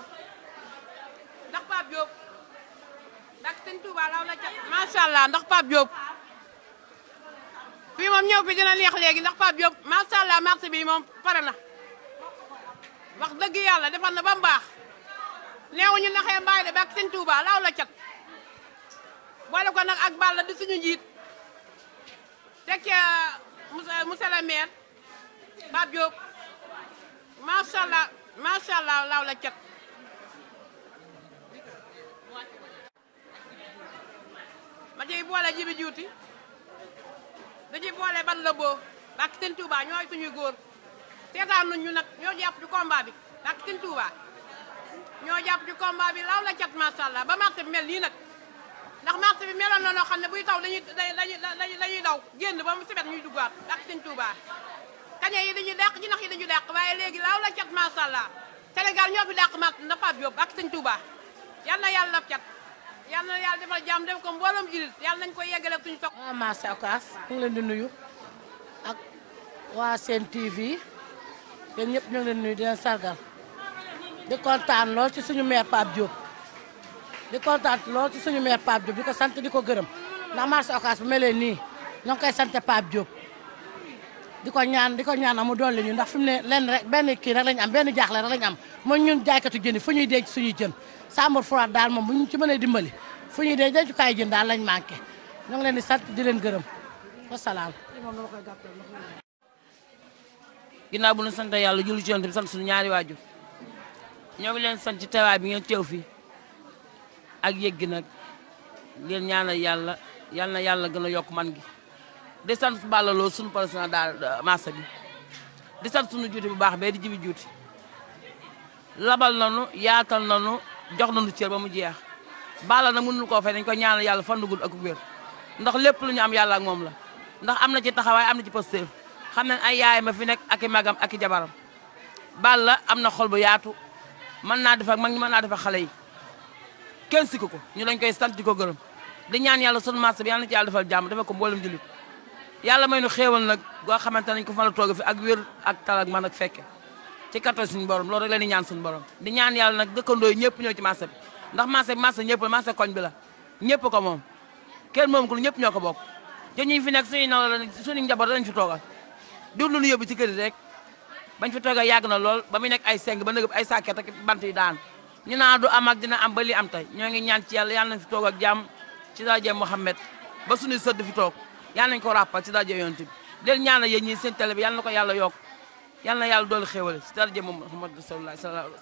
ndax Pape Diop ndax sëñ Touba law la cat macha allah ndax Pape Diop fii moom ñëw fi dina neex léegi ndax Pape Diop macha allah marché bi moom pare na wax dëgg yàlla defal na ba mu baax neewuñu naxee mbaay de ba ak sëñ Touba law la cat boole ko nag ak Balla di suñu njiit teg ca monsieur le maire Pape Diop macha allah laaw la cat ma ciy boole jibi juuti da ciy boole ban la boo ak sëñ Touba ñooy suñuy góor seetaan nañ ñu nag ñoo jàpp ci combat bi ak sëñ Touba ñoo jàpp ci combat bi laaw la cat macha allah ba marché bi mel nii nag ndax marché bi meloon na noo xam ne buy taw dañuy daw génn ba mu sibet ñuy duggaat ak sëñ Touba kañe yi dañuy dàq jinax yi dañuy dàq waaye léegi laaw la cat macha allah Sénégal ñoo fi dàq marché na Pape Diop ak sëñ Touba yal na yàlla daf cat yal na yàlla defal jàmm def ko mbooloom julit yàlla nañ koy yeggale suñu toog. waa marché Ocass ñu ngi leen di nuyu ak waa Sen TV yéen ñëpp ñu ngi leen nuyu di leen sargal di kontaan lool ci suñu maire Pape Diop di kontaan lool ci suñu maire Pape Diop di ko sant di ko gërëm ndax marché Ocass bu mel nii ñoo ngi koy sant Pape Diop di ko ñaan amu dolli ñu ndax fi mu ne leen rek benn kii rek lañu am benn jaaxle rek lañu am mooy ñun jaaykatu jën yi fu ñuy denc suñuy jën chambre froide daal moom bu ñu ci mënee dimbali fu ñuy denc dencukaay jën daal lañ manqué ñoo ngi leen di sant di leen gërëm wasalaam. ginnaaw bu ñu sant yàlla julli ci Yonent bi sant suñu ñaari waajur ñoo ngi leen sant ci teewaay bi ngeen teew fii ak yëg gi nag ngeen ñaanal yàlla yal na yàlla gën a yokk man gi di sant Balla Lo suñu président daal marché bi di sant suñu juuti bu baax bee di jibi juuti labal nanu yaatal nanu jox nanu cër ba mu jeex Balla nag mënul koo fay dañ ko ñaanal yàlla fan dugul ak wér ndax lépp lu ñu am yàlla ak moom la ndax am na ci taxawaay am na ci postéef xam nañ ay yaay ma fi nekk ak i magam ak i jabaram Balla am na xol bu yaatu mën naa def ak mag ñi mën naa def ak xale yi kenn siku ko ñu dañ koy sant di ko gërëm di ñaan yàlla sunu marché bi yàlla na ci yàlla defal jàmm dafa ko mboolem jullit yàlla may nu xéewal nag goo xamante nañ ko fan a toog fi ak wér ak tal ak man ak fekke ci kattan suñu borom loolu rek la ñuy ñaan suñu borom di ñaan yàlla nag dëkkandoo yi ñëpp ñëw ci marché bi ndax marché ñëpp la marché koñ bi la ñëpp ko moom kenn moom ko ñëpp ñoo ko bokk te ñu fi nekk suñu njaboot lañ fi toogal diwlu nu yóbbu ci kër yi rek bañ fi toogee yàgg na lool ba muy nekk ay seng ba nëgëb ay sàkket ak bant yi daan ñu naa du am ak dina am ba li am tey ñoo ngi ñaan ci yàlla nañ fi toog ak jàmm ci daraja Muhammad ba suñuy sëdd fi toog yàlla nañ ko ràppal ci daraja Yonent bi leen ñaanal yéen ñi seen télé bi yàlla na ko yàlla yokk yàlla na yàlla doolu xéewale ci daraja Muhammad sallallahu alayhi wa sallam.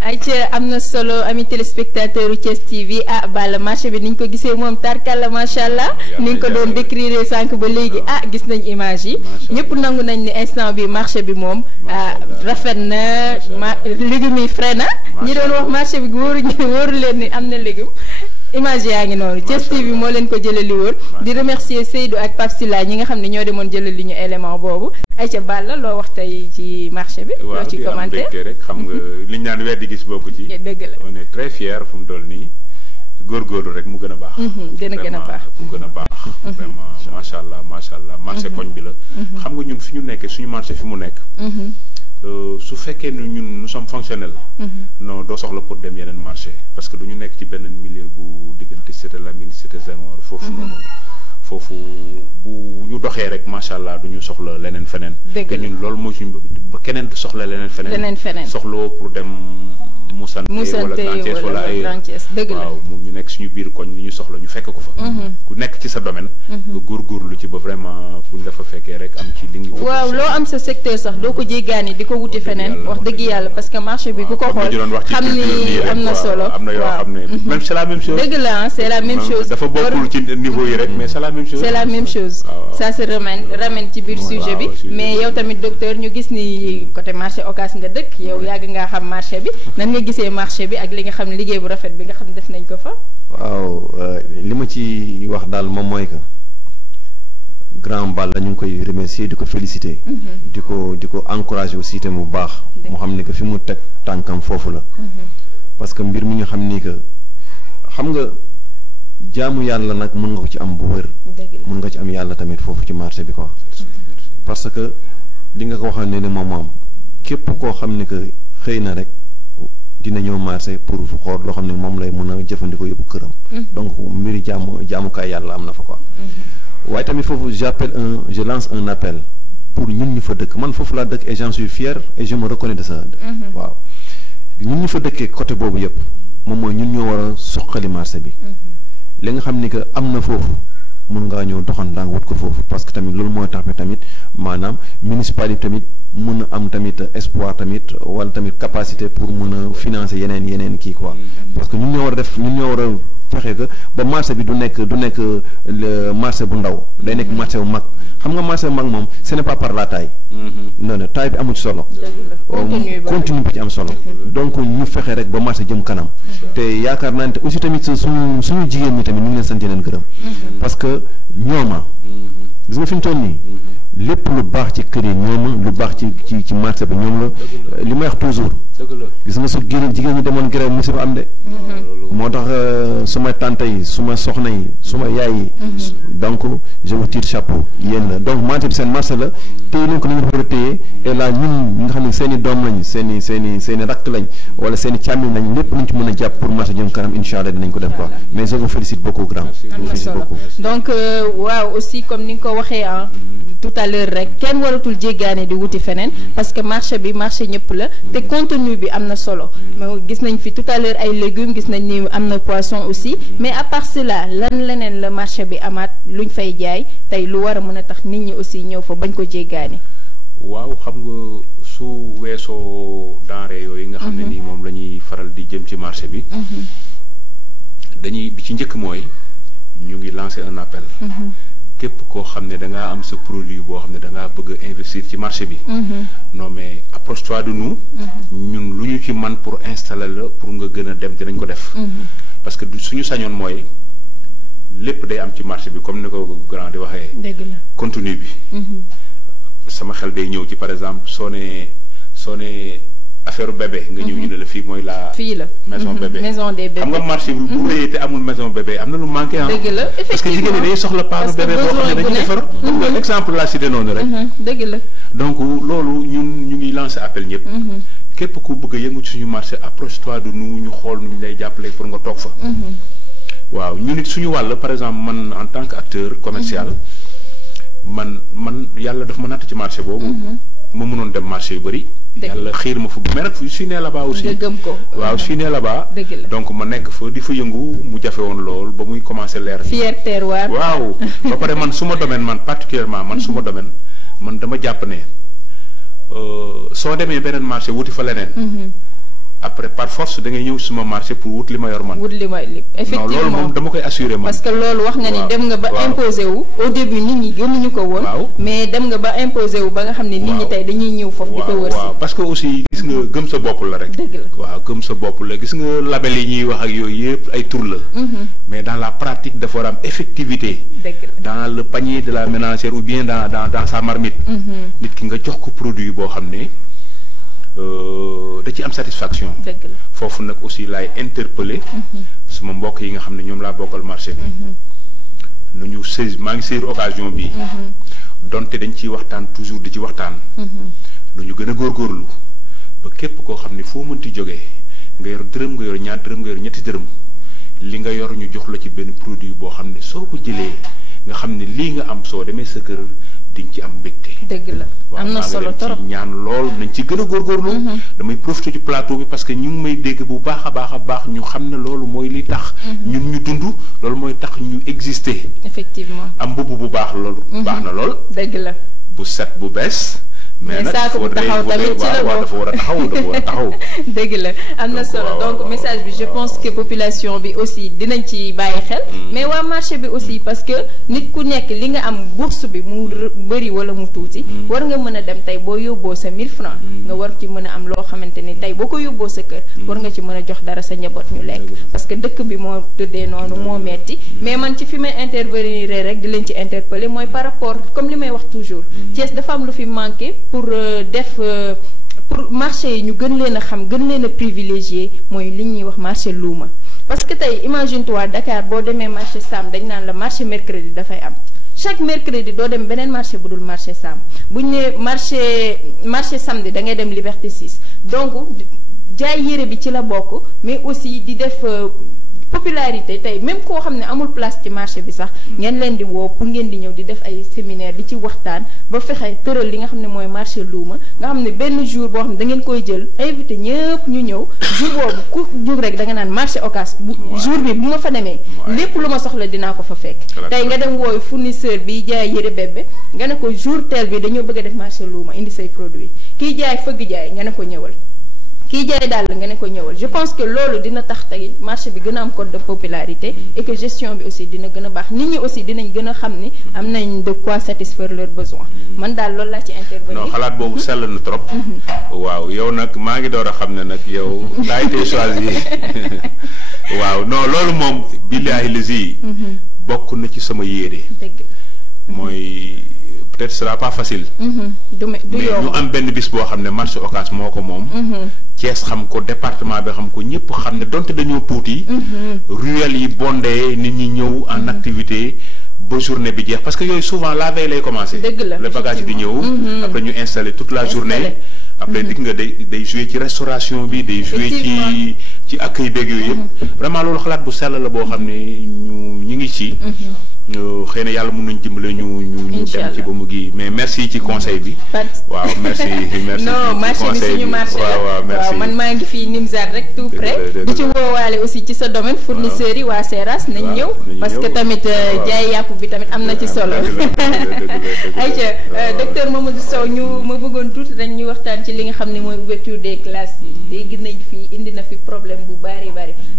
ayca am na solo ami téléspectateur u Thiès TV Balla marché bi niñ ko gisee moom tarkalla macha allah niñ ko doon décrire sànq ba léegi gis nañ image yi ñëpp nangu nañ ni instant bi marché bi moom rafet na légumes yi frais na ñi doon wax marché bi wóoru leen ni am na légume image yaa ngi noonu Thiès TV moo leen ko jëlali woon di remercier Seydou ak Pape Silla ñi nga xam ne ñoo demoon jëlali ñu élément boobu ayca Balla loo wax tey ci marché bi. loo ci commenté rek xam nga liñ naan weddi gis bokku ci. dëgg la on est très fier fu mu toll nii góorgóorlu rek mu gën a baax. gën a baax mu gën a baax. vraiment macha allah marché koñ bi la. xam nga ñun fi ñu nekkee suñu marché fi mu nekk. su fekkee ne ñun nous sommes fonctionnels. non doo soxla pour dem yeneen marché parce que du ñu nekk ci benn milieu bu diggante Cité Lamine Cité Senghor foofu noonu. foofu bu ñu doxee rek macha allah du ñu soxla leneen feneen. dëgg la te ñun loolu moo ci ba keneen soxla leneen feneen. soxla pour dem Moussante wala Grand Thiès dëgg la waaw ñu nekk suñu biir koñ li ñu soxla ñu fekk ko fa. ku nekk ci sa domaine. nga góorgóorlu ci ba vraiment bu ñu la fa fekkee rek am ci li nga. waaw loo am sa secteur sax doo ko jéggaani di ko wuti feneen wax dëgg yàlla parce que marché bi ku ko xool xam ni am na solo. am na yoo xam ne même c'est la même chose. dëgg la c'est la même chose. dafa bokkul ci niveau yi rek mais c'est la même chose. c'est la même chose ça se ramène ci biir sujet bi mais yow tamit docteur ñu gis ni côté marché Ocass nga dëkk yow yàgg ngaa xam marché bi nan nga gisee marché bi ak li nga xam ne liggéey bu rafet bi nga xam ne def nañ ko fa. waaw li ma ci wax daal moom mooy que grand Balla ñu ngi koy remercier di ko féliciter. di ko encourager aussi tamit bu baax. mu xam ni que fi mu teg tànkam foofu la. parce que mbir mi nga xam ni que xam nga jaamu yàlla nag mën nga ko ci am bu wër. mën nga ci am yàlla tamit foofu ci marché bi quoi. parce que li nga ko waxal ne moom moom képp koo xam ni que xëy na rek. dina ñëw marché pour xool loo xam ne moom lay mën a jëfandikoo yóbbu këram. donc mbiri jaamukaay yàlla am na fa quoi. waaye tamit foofu je lance un appel pour ñun ñu fa dëkk man foofu laa dëkk et j'en suis fier et je me reconnais de ça. waaw ñun ñu fa dëkkee côté boobu yëpp moom mooy ñun ñoo war a suqali marché bi. li nga xam ni que am na foofu mën ngaa ñëw doxan daa nga wut ko foofu parce que tamit loolu mooy tax tamit maanaam municipalité tamit mën a am tamit espoir tamit wala tamit capacité pour mën a financer yeneen kii quoi. parce que ñun ñoo war a fexe que ba marché bi du nekk le marché bu ndaw day nekk marché bu mag xam nga marché bu mag moom ce n'est pas par la taille. non non taille bi amu ci solo. continue bi ci am solo. donc ñu fexe rek ba marché jëm kanam. te yaakaar naa ne aussi tamit suñu jigéen ñi tamit ñu ngi leen sant leen gërëm. parce que ñooma gis nga fi ñu toll nii lépp lu baax ci kër yi ñoom lu baax ci marché bi ñoom la li may wax toujours. gis nga su jigéen ñi demoon grève musiba am de. moo tax suma tante yi suma soxna yi suma yaay yi. donc je vous tire chapeau yéen la donc marché bi seen marché la téye leen ko ni nga war a téye et là ñun ñi nga xam ne seen i doom lañ seen i rakk lañ wala seen i càmmiñ lañ lépp luñ ci mën a jàpp pour marché jëm kanam incha allah dinañ ko def quoi mais je vous félicite beaucoup grand. je vous félicite beaucoup. donc waaw aussi comme ni nga ko waxee tout à l'heure rek kenn waratul jéggaane di wuti feneen parce que marché bi marché ñëpp la te contenu bi am na solo mais gis nañ fi tout à l'heure ay légumes gis nañ ni am na poisson aussi mais à part cela lan leneen la marché bi amaat luñ fay jaay tey lu war a mën a tax nit ñi aussi ñëw fa bañ ko jéggaane. waaw xam nga su weesoo denrée yooyu nga xam ne nii moom la ñuy faral di jëm ci marché bi bi ci njëkk mooy ñu ngi lancer un appel. képp koo xam ne da ngaa am sa produit boo xam ne da ngaa bëgg a investir ci marché bi. non mais approche-toi de nous. ñun lu ñu ci man pour installer la pour nga gën a dem dinañ ko def. parce que suñu sañoon mooy lépp day am ci marché bi comme ni ko grand di waxee. dëgg la contenu bi. sama xel day ñëw ci par exemple soo nee affaire bébé nga ñëw ñu ne la fii mooy fii la maison bébé maison des bébés xam nga marché bi bu rëyee te amul maison bébé am na lu manqué ah. dëgg la effectivement parce que jigéen ñi day soxla paanu bébé boo xam ne dañuy defar. comme exemple la cité noonu rek. dëgg la donc loolu ñun ñu ngi lancer appel ñëpp. képp ku bëgg a yëngu ci suñu marché approche-toi de nous ñu xool nu ñu lay jàppale pour nga toog fa. waaw ñu nit suñu wàll par exemple man en tant que acteur commercial. man yàlla daf ma natt ci marché boobu. ma mënoon dem marché yu bëri. yàlla xiir ma fa mais nag je suis né là-bas aussi. nga gëm ko waaw je suis né là-bas. donc ma nekk fa di fa yëngu mu jafe woon lool ba muy commencer leer. fier terroir. waaw ba pare man suma domaine man particulièrement man suma domaine man dama jàpp ne soo demee beneen marché wuti fa leneen. après par force da ngay ñëw suma marché pour wut li ma yor man. wut li ma effectivement non loolu moom dama koy assurer man. parce que loolu wax nga ni dem nga ba imposer wu. au début nit ñi gëmuñu ko woon. mais dem nga ba imposer wu ba nga xam ne nit ñi tey dañuy ñëw foofu di ko wër si. waaw parce que aussi gis nga gëm sa bopp la rek. dëgg la waaw gëm sa bopp la gis nga label yi ñuy wax ak yooyu yëpp ay tur la. mais dans la pratique dafa war a am effectivité. dëgg la dans le panier de la ménagère ou bien dans sa marmite. nit ki nga jox ko produit boo xam ne. da ci am satisfaction. dëgg la foofu nag aussi laay interpeller. suma mbokk yi nga xam ne ñoom laa bokkal marché bi. nañu maa ngi saisir occasion bi. donte dañ ciy waxtaan toujours di ci waxtaan. nu ñu gën a góorgóorlu ba képp koo xam ne foo mënti jógee nga yor dërëm nga yor ñaar dërëm nga yor ñetti dërëm li nga yor ñu jox la ci benn produit boo xam ne soo ko jëlee nga xam ne lii nga am soo demee sa kër diñ ci am mbégte. dëgg la am na solo trop ci ñaan lool nañ ci gën a góorgóorlu. damay profité ci plateau bi parce que ñu ngi may dégg bu baax a baax ñu xam ne loolu mooy li tax. ñun ñu dund loolu mooy tax ñu exister. effectivement am mbubb bu baax loolu. baax na lool. dëgg la bu set bu bees. mais nag saako bu taxaw tamit ci la dafa war a taxaw. dëgg la am na solo donc message bi je pense que population bi aussi dinañ ci bàyyi xel. mais waa marché bi aussi parce que nit ku nekk li nga am bourse bi mu bëri wala mu tuuti. war nga mën a dem tey boo yóbboo sa 1000 francs nga war ci mën a am loo xamante ni tey boo ko yóbboo sa kër. war nga ci mën a jox dara sa njaboot ñu lekk. parce que dëkk bi moo tëddee noonu moo metti mais man ci fi may intervenir rek di leen ci interpeller mooy par rapport comme li may wax toujours. Thiès dafa am lu fi manqué. pour marché yi ñu gën leen a xam gën leen a privilégié mooy li ñuy wax marché luuma parce que tey imagine toi Dakar boo demee marché Sam dañ naan la marché mercredi dafay am chaque mercredi doo dem beneen marché bu dul marché Sam bu ñu nee marché samedi da ngay dem Liberté 6 donc jaay yére bi ci la bokk mais aussi di def popularité tey même koo xam ne amul place ci marché bi sax ngeen leen di woo pour ngeen di ñëw di def ay séminaire di ci waxtaan ba fexe tëral li nga xam ne mooy marché luuma nga xam ne benn jour boo xam ne da ngeen koy jël invité ñëpp ñu ñëw jour boobu ku jug rek da nga naan marché Ocass jour bi bu ma fa demee lépp lu ma soxla dinaa ko fa fekk tey nga dem wooyu fournisseur bi jaay yëre bébé nga ne ko jour tel bi dañoo bëgg a def marché luuma indi say produit kiy jaay fëgg jaay nga ne ko ñëwal kii jaay daal nga ne ko ñëwal je pense que loolu dina tax tey marché bi gën a am code de popularité et que gestion bi aussi dina gën a baax nit ñi aussi dinañ gën a xam ni am nañ de quoi satisfaire leurs besoins man daal loolu laa ci intervenir. non xalaat boobu sell na trop. waaw yow nag maa ngi door a xam ne nag yow daa été choisi waaw non loolu moom billaahi lazi bokk na ci sama yéene. dëgg mooy peut-être ce sera pas facile. du mais ñu am benn bis boo xam ne marché Ocass moo ko moom. Thiès xam ko département bi xam ko ñëpp xam ne donte dañoo tuuti. ruelle yi bondé nit ñi ñëw en activité ba journée bi jeex parce que yooyu souvent la veille lay commencé. dëgg la le bagage yi di ñëw. après ñu installé toute la journée. après dig nga day jouer ci restauration bi day jouer ci accueil beeg yooyu yëpp. vraiment loolu xalaat bu sell la boo xam ne ñu ngi ci. xëy na yàlla mën nañu dimbale ñu dem ci ba mu gi mais merci ci conseil bi. waaw merci non marché bi suñu marché la waaw man maa ngi fii Nimzaat rek tout près di ci woowaale aussi ci sa domaine fournisseurs yi waa Seras nañ ñëw parce que tamit jaay yàpp bi tamit am na ci solo ayca docteur Mamadou Sow ma bëggoon tuuti rek ñu waxtaan ci li nga xam ne mooy ouverture des classes yi léegi nañ fi indi na fi problème bu bari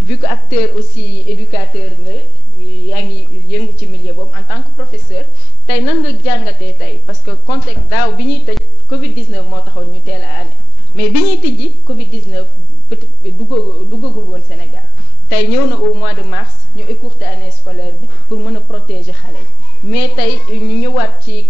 vu que acteur aussi éducateur nga yaa ngi yëngu ci milieu boobu en tant que professeur tey nan nga jàngatee tey parce que contexte daaw bi ñuy tëj Covid 19 moo taxoon ñu teel a année mais bi ñuy tijji Covid 19 peut-être duggagul woon Sénégal tey ñëw na au mois de mars ñu écourter année scolaire bi pour mën a protéger xale yi mais tey ñu ñëwaat ci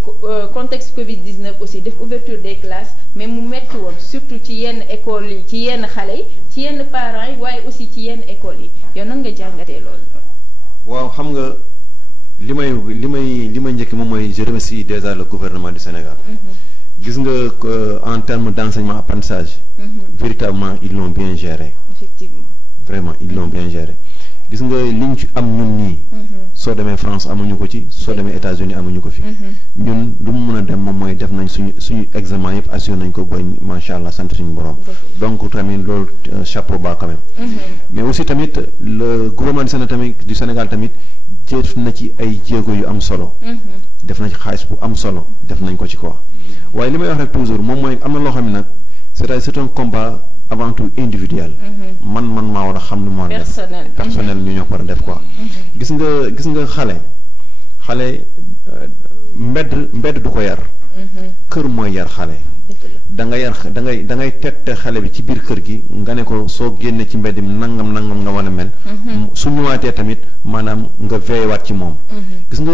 contexte Covid 19 aussi def ouverture des classes mais mu metti woon surtout ci yenn écoles yi ci yenn xale yi ci yenn parents yi waaye aussi ci yenn écoles yi yow nan nga jàngatee loolu. waaw xam nga li may njëkk moom mooy je remercie déjà le gouvernement du Sénégal. gis nga en termes d'enseignement apprentissage. véritablement ils l'ont bien géré. effectivement vraiment ils l'ont bien géré gis nga liñ ci am ñun nii. soo demee France amuñu ko ci soo demee États-Unis amuñu ko fi. ñun lu mu mën a dem moom mooy def nañ suñu examen yëpp assuré nañ ko ba macha allah sant suñu borom. donc tamit loolu chapeau bas quand même. mais aussi tamit le gouvernement du Sénégal tamit def na ci ay jéego yu am solo. def na ci xaalis bu am solo def nañ ko ci quoi. waaye li may wax rek toujours moom mooy am na loo xam ne nag c'est un combat avant tout individuel. man maa war a xam lu ma def personnel ñu ñoo ko war a def quoi. gis nga xale mbedd du ko yar. kër mooy yar xale. da ngay tette xale bi ci biir kër gi nga ne ko soo génne ci mbedd mi nangam nga war a mel. su ñëwaatee tamit maanaam nga veillewaat ci moom. gis nga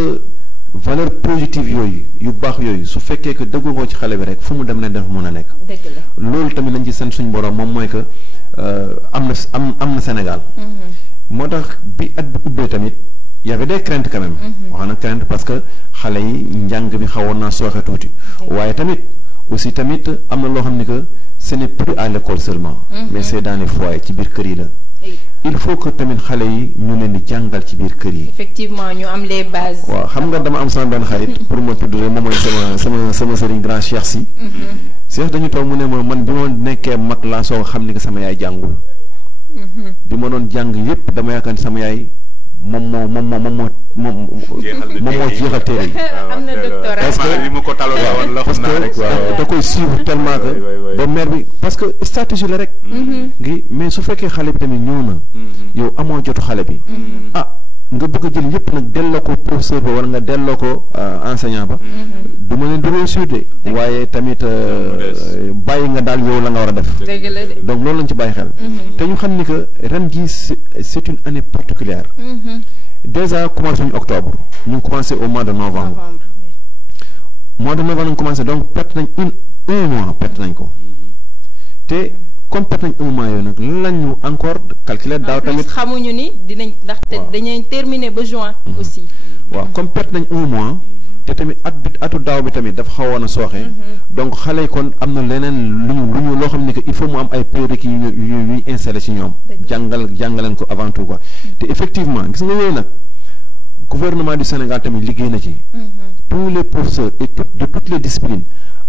valeur positive yooyu yu baax yooyu su fekkee que dëggu nga ci xale bi rek fu mu dem ne dafa mën a nekk. loolu tamit lañ ci sant suñu borom moom mooy que am na Sénégal. moo tax bi at bi ubbee tamit y avait des craintes quand même. wax na crainte parce que xale yi njàng bi xawoon naa sooxe tuuti. waaye tamit aussi tamit am na loo xam ne que ce n'est plus à l'école seulement mais c'est dans les foyers ci biir kër yi la il faut que tamit xale yi ñu leen di jàngal ci biir kër yi effectivement ñu am les bases. waaw xam nga dama am sama benn xarit pour ma tudd moom mooy sama sëriñ grand Cheikh si Cheikh dañu toog mu ne ma man bi ma nekkee mag laa soo xam ni que sama yaay jàngul bi ma doon jàng yépp dama yaakaar ni sama yaay moom moo jeexal téere yi am na doctorat parce que li ma ko taloon la woon la xam naa rek da koy suivre tellement que ba mère bi parce que stratégie la rek ngi mais su fekkee xale bi tamit ñëw na yow amoo jotu xale bi nga bëgg a jël yëpp nag delloo ko professeur ba wala nga delloo ko enseignant ba du ma leen di réussir de waaye tamit bàyyi nga daal yow la nga war a def dëgg la de. donc loolu lañ ci bàyyi xel te ñu xam ni que ren jii c'est une année particulière déjà commencé ñu octobre ñu ngi commencé au mois de novembre mois de novembre lañ commencé donc perte nañ un mois perte nañ ko te comme perte nañ un mois yooyu nag lan ñu encore calculer daaw tamit xamuñu ni dinañ ndaxte dañuy terminer ba juin aussi. waaw comme perte nañ un mois te tamit atu daaw bi tamit dafa xawoon a sooxe donc xale yi kon am na leneen lu ñu loo xam ne que il faut mu am ay prérequis yu ñuy installé ci ñoom jàngaleen ko avant tout quoi te effectivement gis nga yooyu nag gouvernement du Sénégal tamit liggéey na ci tous les professeurs et de toutes les disciplines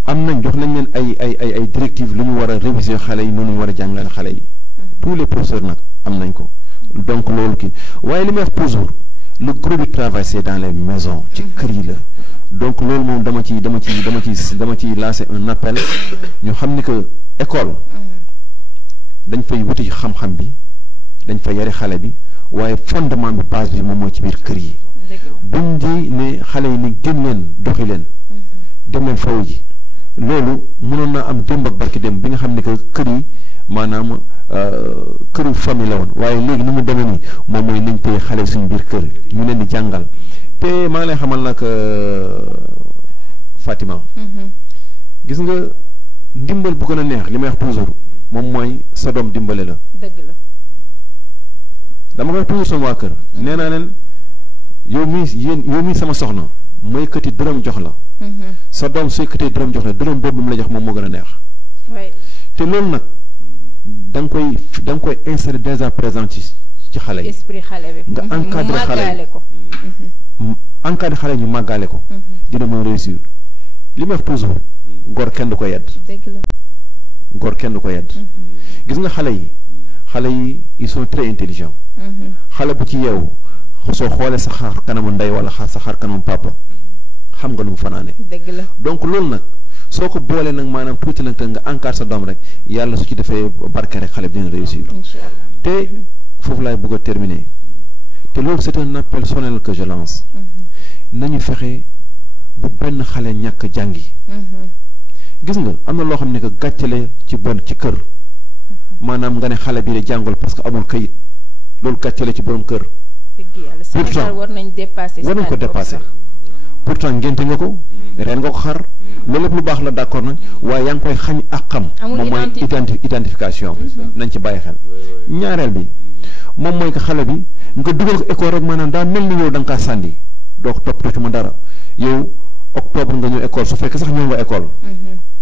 am nañ jox nañ leen ay directives lu ñu war a réviser xale yi noonu ñu war a jàngale xale yi tous les professeurs nag am nañ ko donc loolu kii waaye li may wax toujours le gros du travail c'est dans les maisons ci kër yi la donc loolu moom dama ci lancer un appel ñu xam ni que école dañ fay wuti xam-xam bi dañ fay yari xale bi waaye fondement bi base bi moom mooy ci biir kër yi buñ di ne xale yi ni gën leen doxi leen dem leen faw ji loolu mënoon naa am démb ak barki démb bi nga xam ne que kër yi maanaam këru famille la woon waaye léegi ni mu demee nii moom mooy nañ téye xale suñu biir kër ñu leen di jàngal te maa ngi lay xamal nag Fatima gis nga ndimbal bu gën a neex li may wax toujours moom mooy sa doom dimbale la dëgg la dama koy toujours sama waa kër nee naa leen yow mii sama soxna ma yëkkati dërëm jox la sa doom su yëkkatee dërëm jox la dërëm boobu mu la jox moom moo gën a neex te loolu nag da nga koy insérer déjà présent ci xale yi esprit xale bi nga encadré xale ko encadré xale ñu màggaale ko dina mën réussir li may wax toujours góor kenn du ko yedd dëgg la góor kenn du ko yedd gis nga xale yi ils sont très intelligents xale bu ci yeewu soo xoolee sa xar kanamu ndey wala sa xar kanamu papa xam nga nu mu fanaane dëgg la donc loolu nag soo ko boolee nag maanaam tuuti nag te nga encadré sa doom rek yàlla su ci defee barke rek xale bi dina réussir te foofu laay bëgg a terminer te loolu c'est un appel solennel que je lance nañu fexe bu benn xale ñàkk jàngi gis nga am na loo xam ne que gàccale ci ci kër maanaam nga ne xale bi de jàngul parce que amul kayit loolu gàccale ci borom kër pourtant war nañ ko dépasser pourtant ngénte nga ko reen nga ko xar loolu lépp lu baax la d'accord nag waaye yaa ngi koy xañ ak xam moom mooy identification nañ ci bàyyi xel ñaareel bi moom mooy que xale bi nga dugal ko école rek maanaam daa mel ni yow da nga kaa sànni doo ko toppatoo ci ma dara yow octobre nga ñëw école su fekkee sax ñëw nga école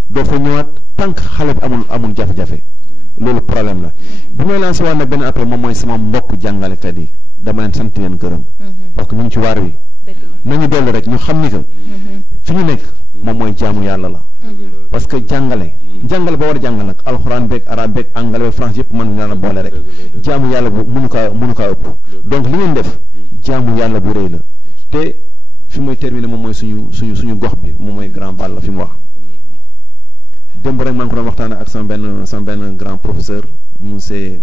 doo fa ñëwaat tant que xale bi amul jafe-jafe loolu problème la bi may lancé waat nag benn appel moom mooy sama mbokk jàngalekat yi dama leen sant leen gërëm parce que ñu ngi ci waar wi nañu dolli rek ñu xam ni que fi ñu nekk moom mooy jaamu yàlla la parce que jàngale ba war a jàngal nag alxuraan beeg arabe beeg anglais beeg France yëpp mën na boole rek jaamu yàlla bu mënu kaa ëpp donc li ngeen def jaamu yàlla bu rëy la te fi muy terminer moom mooy suñu gox bi moom mooy grand bal la fi mu wax démb rek maa ngi ko doon waxtaan ak sama benn grand professeur monsieur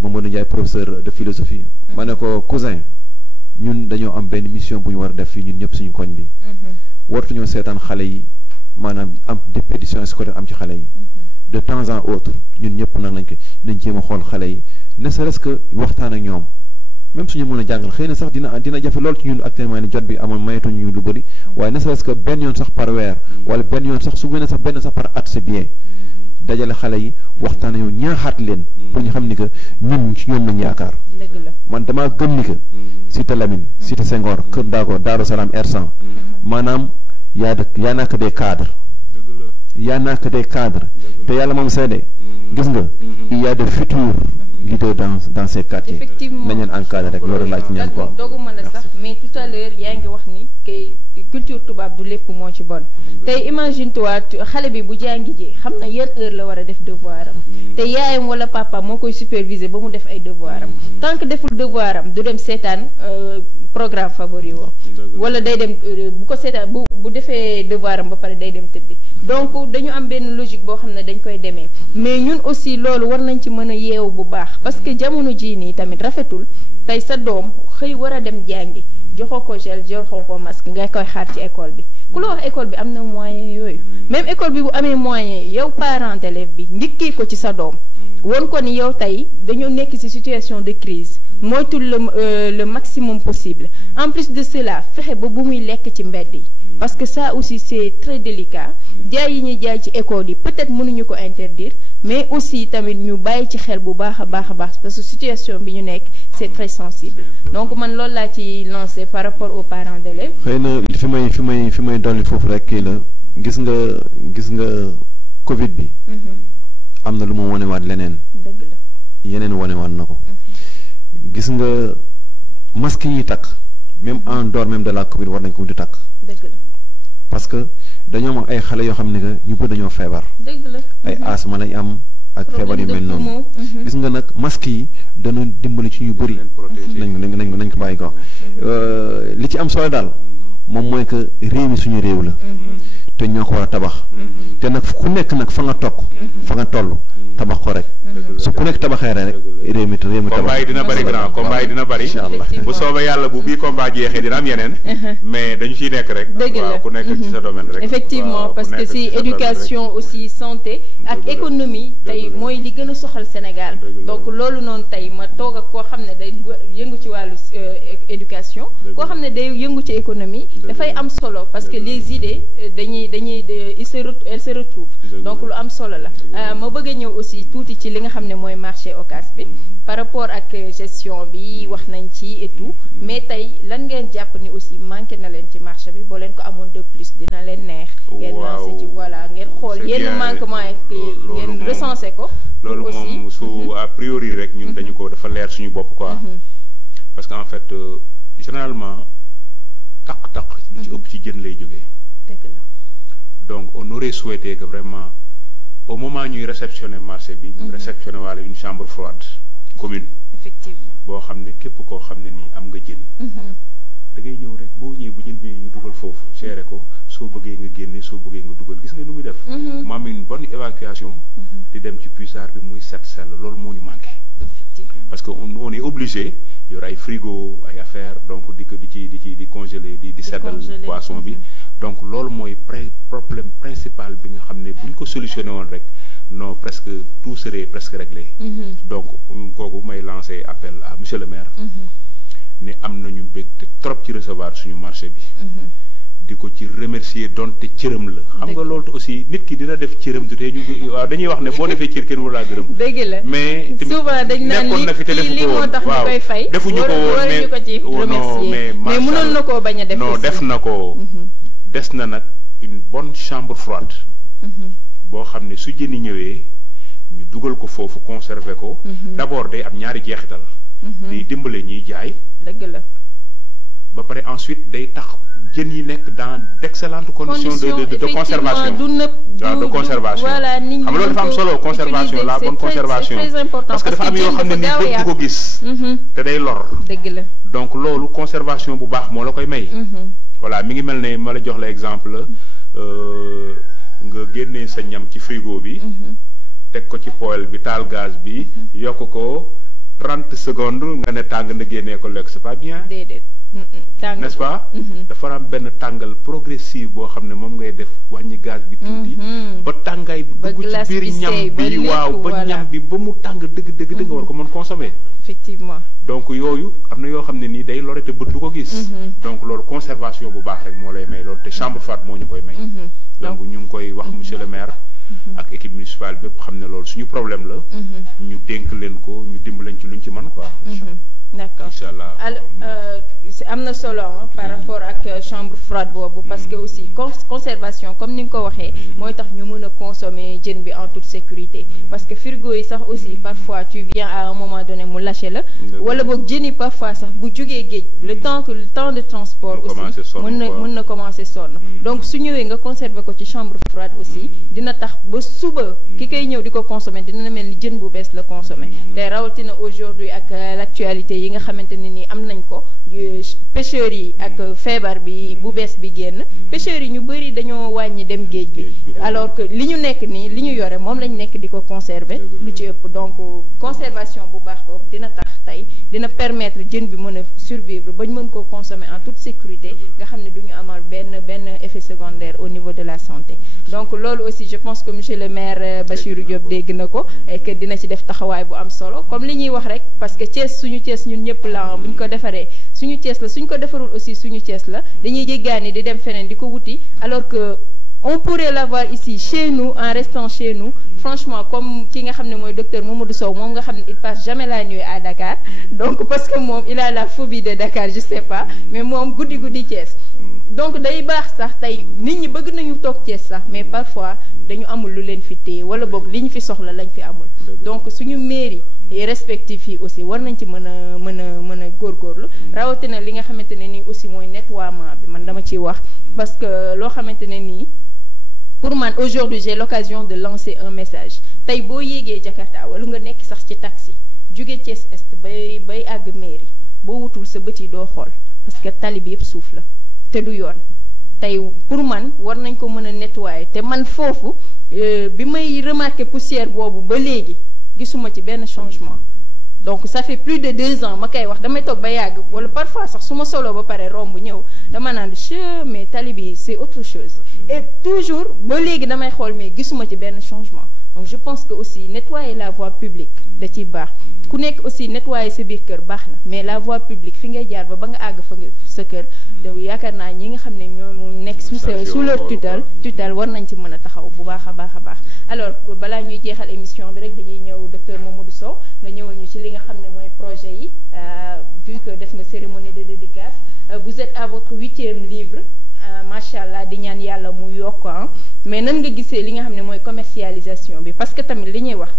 Mamadou Ndiaye professeur de philosophie ma ne ko cousin ñun dañoo am benn mission bu ñu war a def fii ñun ñëpp suñu koñ bi waratuñoo seetaan xale yi maanaam am déperdition scolaire am ci xale yi de temps en autre ñun ñëpp nag nañ jéem a xool xale yi ne serait-ce que waxtaan ak ñoom même suñu mën a jàngal xëy na sax dina jafe lool ci ñun actuellement ni jot bi amoon mayatuñu ñu lu bëri waaye ne serait-ce que benn yoon sax par weer wala benn yoon sax su gën a sax benn sax par at c'est bien dajale xale yi waxtaan ak ñoom ñaaxaat leen pour ñu xam ni que ñun ci ñoom lañ yaakaar man damaa gëm ni que cité Lamine cité Senghor Kër Daago Daaru Salaam R100 maanaam yaa n'a que des cadres y en a que des cadres te yàlla moom seede gis nga il y a de futurs leaders dans ces quartiers. effectivement nañ leen encadré rek loolu laa ci ñaan quoi. doguma la sax mais tout à l'heure yaa ngi wax ni que culture tubaab du lépp moo ci bon tey imagine toi xale bi bu jàngi jee xam na yan heure la war a def devoir am te yaayam wala papa moo koy superviser ba mu def ay devoir am tant que deful devoir am du dem seetaan programme favori woo wala day dem bu ko seetaan bu defee devoir am ba pare day dem tëddi donc dañu am benn logique boo xam ne dañ koy demee mais ñun aussi loolu war nañ ci mën a yeewu bu baax parce que jamono jii nii tamit rafetul tey sa doom xëy war a dem jàngi joxoo ko gel joxoo ko masque nga koy xaar ci école bi ku la wax école bi am na moyen yooyu même école bi bu amee moyen yow parent d'élève bi njëkkee ko ci sa doom won ko ni yow tey dañoo nekk ci situation de crise moytul le maximum possible en plus de cela fexe ba bu muy lekk ci mbedd yi parce que ça aussi c'est très délicat jaay yi ñuy jaay ci école yi peut-être mënuñu ko interdire mais aussi tamit ñu bàyyi ci xel bu baax a baax parce que situation bi ñu nekk c'est très sensible donc man loolu laa ci lancé par rapport aux parents d'élèves. xëy na fi may dolli foofu rek kii la gis nga Covid bi. am na lu ma wanewaat leneen. dëgg la yeneen wanewaat na ko. gis nga masque yi takk même en dehors même de la Covid war nañ ko di takk. dëgg la parce que dañoo am ay xale yoo xam ne que ñu bëri dañoo feebar. dëgg la ay asthme lañ am. ak feebar yu mel noonu gis nga nag masque yi dana dimbali ci ñu bëri nañ ko bàyyi ko li ci am solo daal moom mooy que réew mi suñu réew la te ñoo ko war a tabax te nag ku nekk nag fa nga toog fa nga toll tabax ko rek su ku nekk tabaxee rek réew mi tabax combat yi dina bëri grand combat yi dina bëri inshallah bu soobee yàlla bu bii combat jeexee dina am yeneen mais dañu ciy nekk rek waaw ku nekk ci sa domaine rek effectivement parce que si éducation aussi santé ak économie tey mooy li gën a soxal Sénégal donc loolu noonu tey ma toog ak koo xam ne day yëngu ci wàllu éducation koo xam ne day yëngu ci économie dafay am solo parce que les idées elles se retrouvent donc lu am solo la ma bëgg a ñëw aussi tuuti ci li nga xam ne mooy marché Ocass bi par rapport ak gestion bi wax nañ ci et tout mais tey lan ngeen jàpp ni aussi manqué na leen ci marché bi boo leen ko amoon de plus dina leen neex ngeen lancé ci voilà ngeen xool yenn manquement ngeen recensé ko loolu moom su a priori rek ñun dañu ko dafa leer suñu bopp quoi parce que en fait généralement taq lu ci ëpp ci jën lay jógee dëgg la donc on aurait souhaité que vraiment au moment ñuy réceptionner marché bi ñu réceptionner waale une chambre froide commune effectivement boo xam ne képp koo xam ne nii am nga jën da ngay ñëw rek boo ñëwee bu jën bi ñu dugal foofu gérer ko soo bëggee nga génne soo bëggee nga dugal gis nga nu muy def mu am une bonne évacuation di dem ci puisard bi muy set sell loolu moo ñu manqué parce que on est obligé yor ay frigo ay affaire donc di congeler di seddal poisson bi donc loolu mooy problème principal bi nga xam ne bu ñu ko solutionné woon rek non presque tout serait presque réglé donc kooku may lancer appel à monsieur le maire ne am nañu mbégte trop ci recevoir suñu marché bi di ko ci remercier donte cëram la xam nga loolu aussi nit ki dina def cëram du tey ñu waaw dañuy wax ne boo defee cër kenn wala gërëm dëgg la mais souvent dañ naan lii moo tax ñu koy fay defuñu ko woon mais mënoon na koo bañ a def non def na ko des na nag une bonne chambre froide boo xam ne su jëni ñëwee ñu dugal ko foofu conserver ko d'abord day am ñaari jeexital day dimbale ñuy jaay dëgg la ba pare ensuite day tax jën yi nekk dans d'excellentes conditions de conservation de conservation xam nga loolu dafa am solo conservation la bonne conservation parce que dafa am yoo xam ne ni bët du ko gis te day lor dëgg la donc loolu conservation bu baax moo la koy may voilà mi ngi mel ne ma la jox la exemple nga génnee sa ñam ci frigo bi teg ko ci poêle bi taal gaz bi yokk ko 30 secondes nga ne tàng na génnee ko lekk c'est pas bien déedéet n'est-ce pas dafa am benn tàngal progressive boo xam ne moom ngay def wàññi gaz bi tuuti ba tàngaay bi dugg ci biir ñam bi waaw ba ñam bi ba mu tàng dëgg nga war ko mën consommer effectivement donc yooyu am na yoo xam ne nii day lore te bët du ko gis donc loolu conservation bu baax rek moo lay may loolu te chambre froide moo ñu koy may donc ñu ngi koy wax monsieur le maire ak équipe municipale bépp xam ne loolu suñu problème la ñu dénk leen ko ñu dimbalañ ci luñ ci mën quoi d'accord inchallah am na solo par rapport ak chambre froide boobu parce que aussi conservation comme ni nga ko waxee mooy tax ñu mën a consommer jën bi en toute sécurité parce que frigo yi sax aussi parfois tu viens à un moment donné mu lâché la wala boog jën yi parfois sax bu jógee géej le temps de transport aussi mën na commencer sonn donc su ñëwee nga conserver ko ci chambre froide aussi dina tax ba suba ki koy ñëw di ko consommer dina mel ni jën bu bees la consommer te rawatina aujourd'hui ak l'actualité yi nga xamante ne nii am nañ ko pêcheurs yi ak feebar bi bu bees bi génn pêcheurs yi ñu bëri dañoo wàññi dem géej bi alors que li ñu nekk nii li ñu yore moom lañ nekk di ko conserver lu ci ëpp donc conservation bu baax boobu dina tax tey dina permettre jën bi mën a survivre bañ mën koo consommer en toute sécurité nga xam ne du ñu amal benn effet secondaire au niveau de la santé donc loolu aussi je pense que monsieur le maire Bachirou Diop dégg na ko et que dina ci def taxawaay bu am solo comme li ñuy wax rek parce que Thiès suñu Thiès ñun ñëpp la bu ñu ko defaree suñu Thiès la suñ ko defarul aussi suñu Thiès la dañuy jéggaani di dem feneen di ko wuti alors que on pourrait l'avoir ici chez nous en restant chez nous franchement comme ki nga xam ne mooy docteur Mamadou Sow moom nga xam ne il passe jamais la nuit à Dakar donc parce que moom il a la phobie de Dakar je sais pas mais moom guddi Thiès donc day baax sax tey nit ñi bëgg nañu toog Thiès sax mais parfois dañu amul lu leen fi téye wala boog li ñu fi soxla lañ fi amul donc suñu mairie respectif yi aussi war nañ ci mën a góorgóorlu rawatina li nga xamante ne nii aussi mooy nettoiement bi man dama ciy wax parce que loo xamante ne nii pour man aujourd'hui j'ai l'occasion de lancer un message tey boo yéegee Jakarta wala nga nekk sax ci taxi jóge Thiès Est bay àgg mairie boo wutul sa bët yi doo xool parce que tali bi yëpp suuf la te du yoon tey pour man war nañ ko mën a nettoyer te man foofu bi may remarquer poussière boobu ba léegi gisuma ci benn changement donc ça fait plus de 2 ans ma koy wax damay toog ba yàgg wala parfois sax su ma solo ba pare romb ñëw dama naan mais tali bi c'est autre chose et toujours ba léegi damay xool mais gisuma ci benn changement donc je pense que aussi nettoyer la voie publique da ciy baax ku nekk aussi nettoyer sa biir kër baax na mais la voie publique fi ngay jaar ba nga àgg fa sa kër donc yaakaar naa ñi nga xam ne ñoo nekk sous leur tutelle war nañ ci mën a taxaw bu baax a baax alors balaa ñuy jeexal émission bi rek dañuy ñëw docteur Mamadou Sow nga ñëwal ñu ci li nga xam ne mooy projet yi vu que def nga cérémonie de dédicace vous êtes à votre 8e livre macha allah di ñaan yàlla mu yokk mais nan nga gisee li nga xam ne mooy commercialisation bi parce que tamit li ñuy wax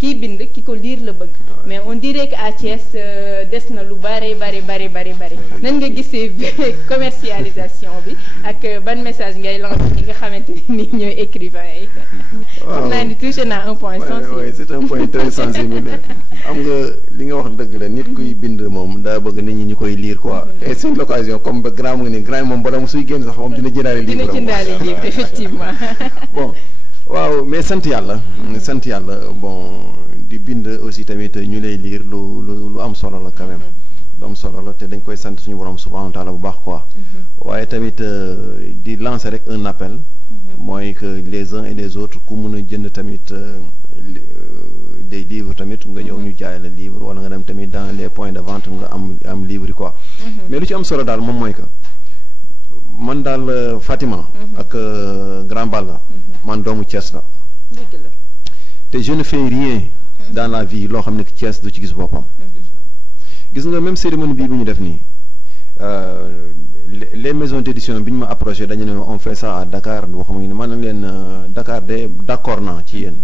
kii bind ki ko lire la bëgg mais on dirait que à Thiès des na lu bari nan nga gisee commercialisation bi ak ban message ngay lancer ñi nga xamante ni ñooy écrivains yi xam naa ni touché na un point sensible oui c'est un point très sensible am nga li nga wax dëgg la nit kuy bind moom daa bëgg nit ñi ñu koy lire quoi et c'est l'occasion comme ba grand mu ngi ni grand moom borom suy génn sax moom dina jëndaale livre effectivement bon waaw mais sant yàlla bon di bind aussi tamit ñu lay lire lu am solo la quand même lu am solo la te dañ koy sant suñu borom subhanahu wa taala bu baax quoi waaye tamit di lancer rek un appel mooy que les uns et les autres ku mun a jënd tamit des livres tamit nga ñëw ñu jaay la livre wala nga dem tamit dans les points de vente nga am livre yi quoi mais lu ci am solo daal moom mooy que man daal Fatima ak Grand Balla man doomu Thiès la te je ne fais rien dans la vie loo xam ne Thiès du ci gis boppam gis nga même cérémonie bii bu ñu def nii les maisons d'édition bi ñu ma approché dañu ne on fait ça à Dakar boo xam ne man na leen Dakar de d'accord naa ci yéen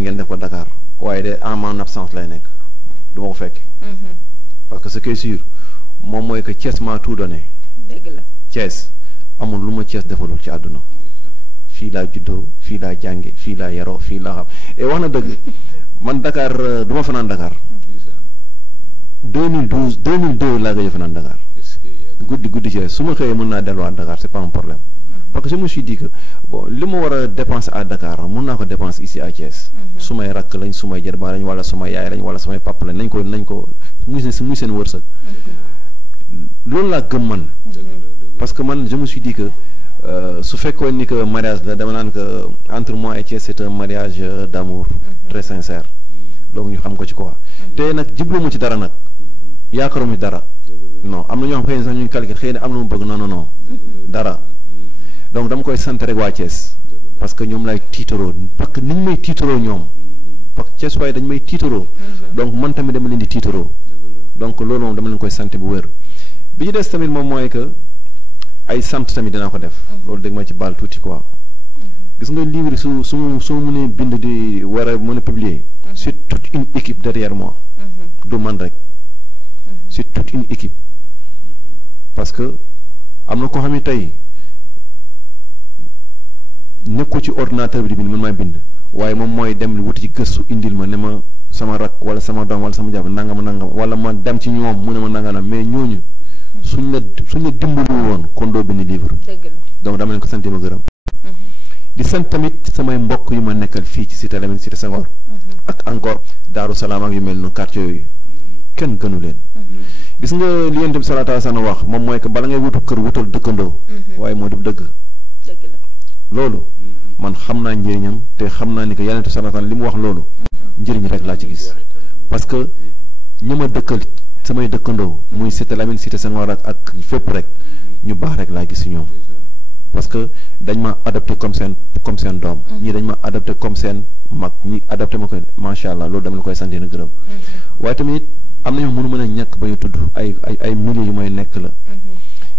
ngeen def ko Dakar waaye de en mon absence lay nekk du ma ko fekk parce que ce qui est sûr moom mooy que Thiès m'a tout donné dëgg la Thiès amul lu ma Thiès defalul ci àdduna fii laa juddoo fii laa jànge fii laa yaroo fii laa xam et wax na dëgg man Dakar du ma fanaan Dakar 2002 laa gëj a fanaan Dakar guddi Thiès su ma xëyee mën naa delluwaat Dakar c'est pas un problème parce que je me suis dit que bon li ma war a dépenser à Dakar mën naa ko dépenser ici à Thiès su may rakk lañ su may jarbaa lañ wala suma yaay lañ wala samay papa lañ nañ ko muy seen wërsëg loolu laa gëm man parce que man je me suis dit que su fekkoon ni que mariage la dama naan que entre moi et Thiès c'est un mariage d'amour très sincère loolu ñu xam ko ci quoi te nag jublu mu ci dara nag yaakaaruma ci dara non am na ñoo xam xëy na sax ñu calcul xëy na am na mu bëgg non dara donc dama koy sant rek waa Thiès parce que ñoom lay tiitaroo parce que niñ may tiitaroo ñoom parce que Thiès waaye dañ may tiitaroo donc man tamit dama leen di tiitaroo donc loolu moom dama leen koy sant bu wér bi ñu des tamit moom mooy que ay sant tamit dinaa ko def loolu dégg ma ci baal tuuti quoi gis nga livre su ma mënee bind di war a mën a publier. c'est toute une équipe derrière moi. du man rek. c'est toute une équipe. parce que am na koo xam ne tey nekkul ci ordinateur bi di bind man maay bind waaye moom mooy dem wuti ci gëstu indil ma ne ma sama rak wala sama doom wala sama jàpp nangam wala ma dem ci ñoom mu ne ma nangam mais ñooñu suñ la dimbalu woon kon doo bind livre. dëgg la donc dama leen ko sant ma gërëm. di sant tamit samay mbokk yu ma nekkal fii ci cité Lamine cité Senghor. ak encore Daaru Salaam ak yu mel noonu quartier yooyu kenn gënu leen. gis nga li Yonent bi sallallahu alayhi wa sallam wax moom mooy que bala ngay wutu kër wutal dëkkandoo. waaye moo du dëgg. dëgg la loolu man xam naa njëriñam te xam naa ni que Yonent bi sallallahu alayhi wa sallam li mu wax loolu njëriñ rek laa ci gis parce que ñi ma dëkkal samay dëkkandoo muy cité Lamine cité Senghor ak fépp rek ñu baax rek laa gis si ñoom parce que dañ ma adopté comme seen doom ñii dañ ma adopté comme seen mag ñi adopté ma ko macha allah loolu dama la koy sant na gërëm waaye tamit am na ñoo mënu mën a ñàkk ba ñu tudd ay milliers yu may nekk la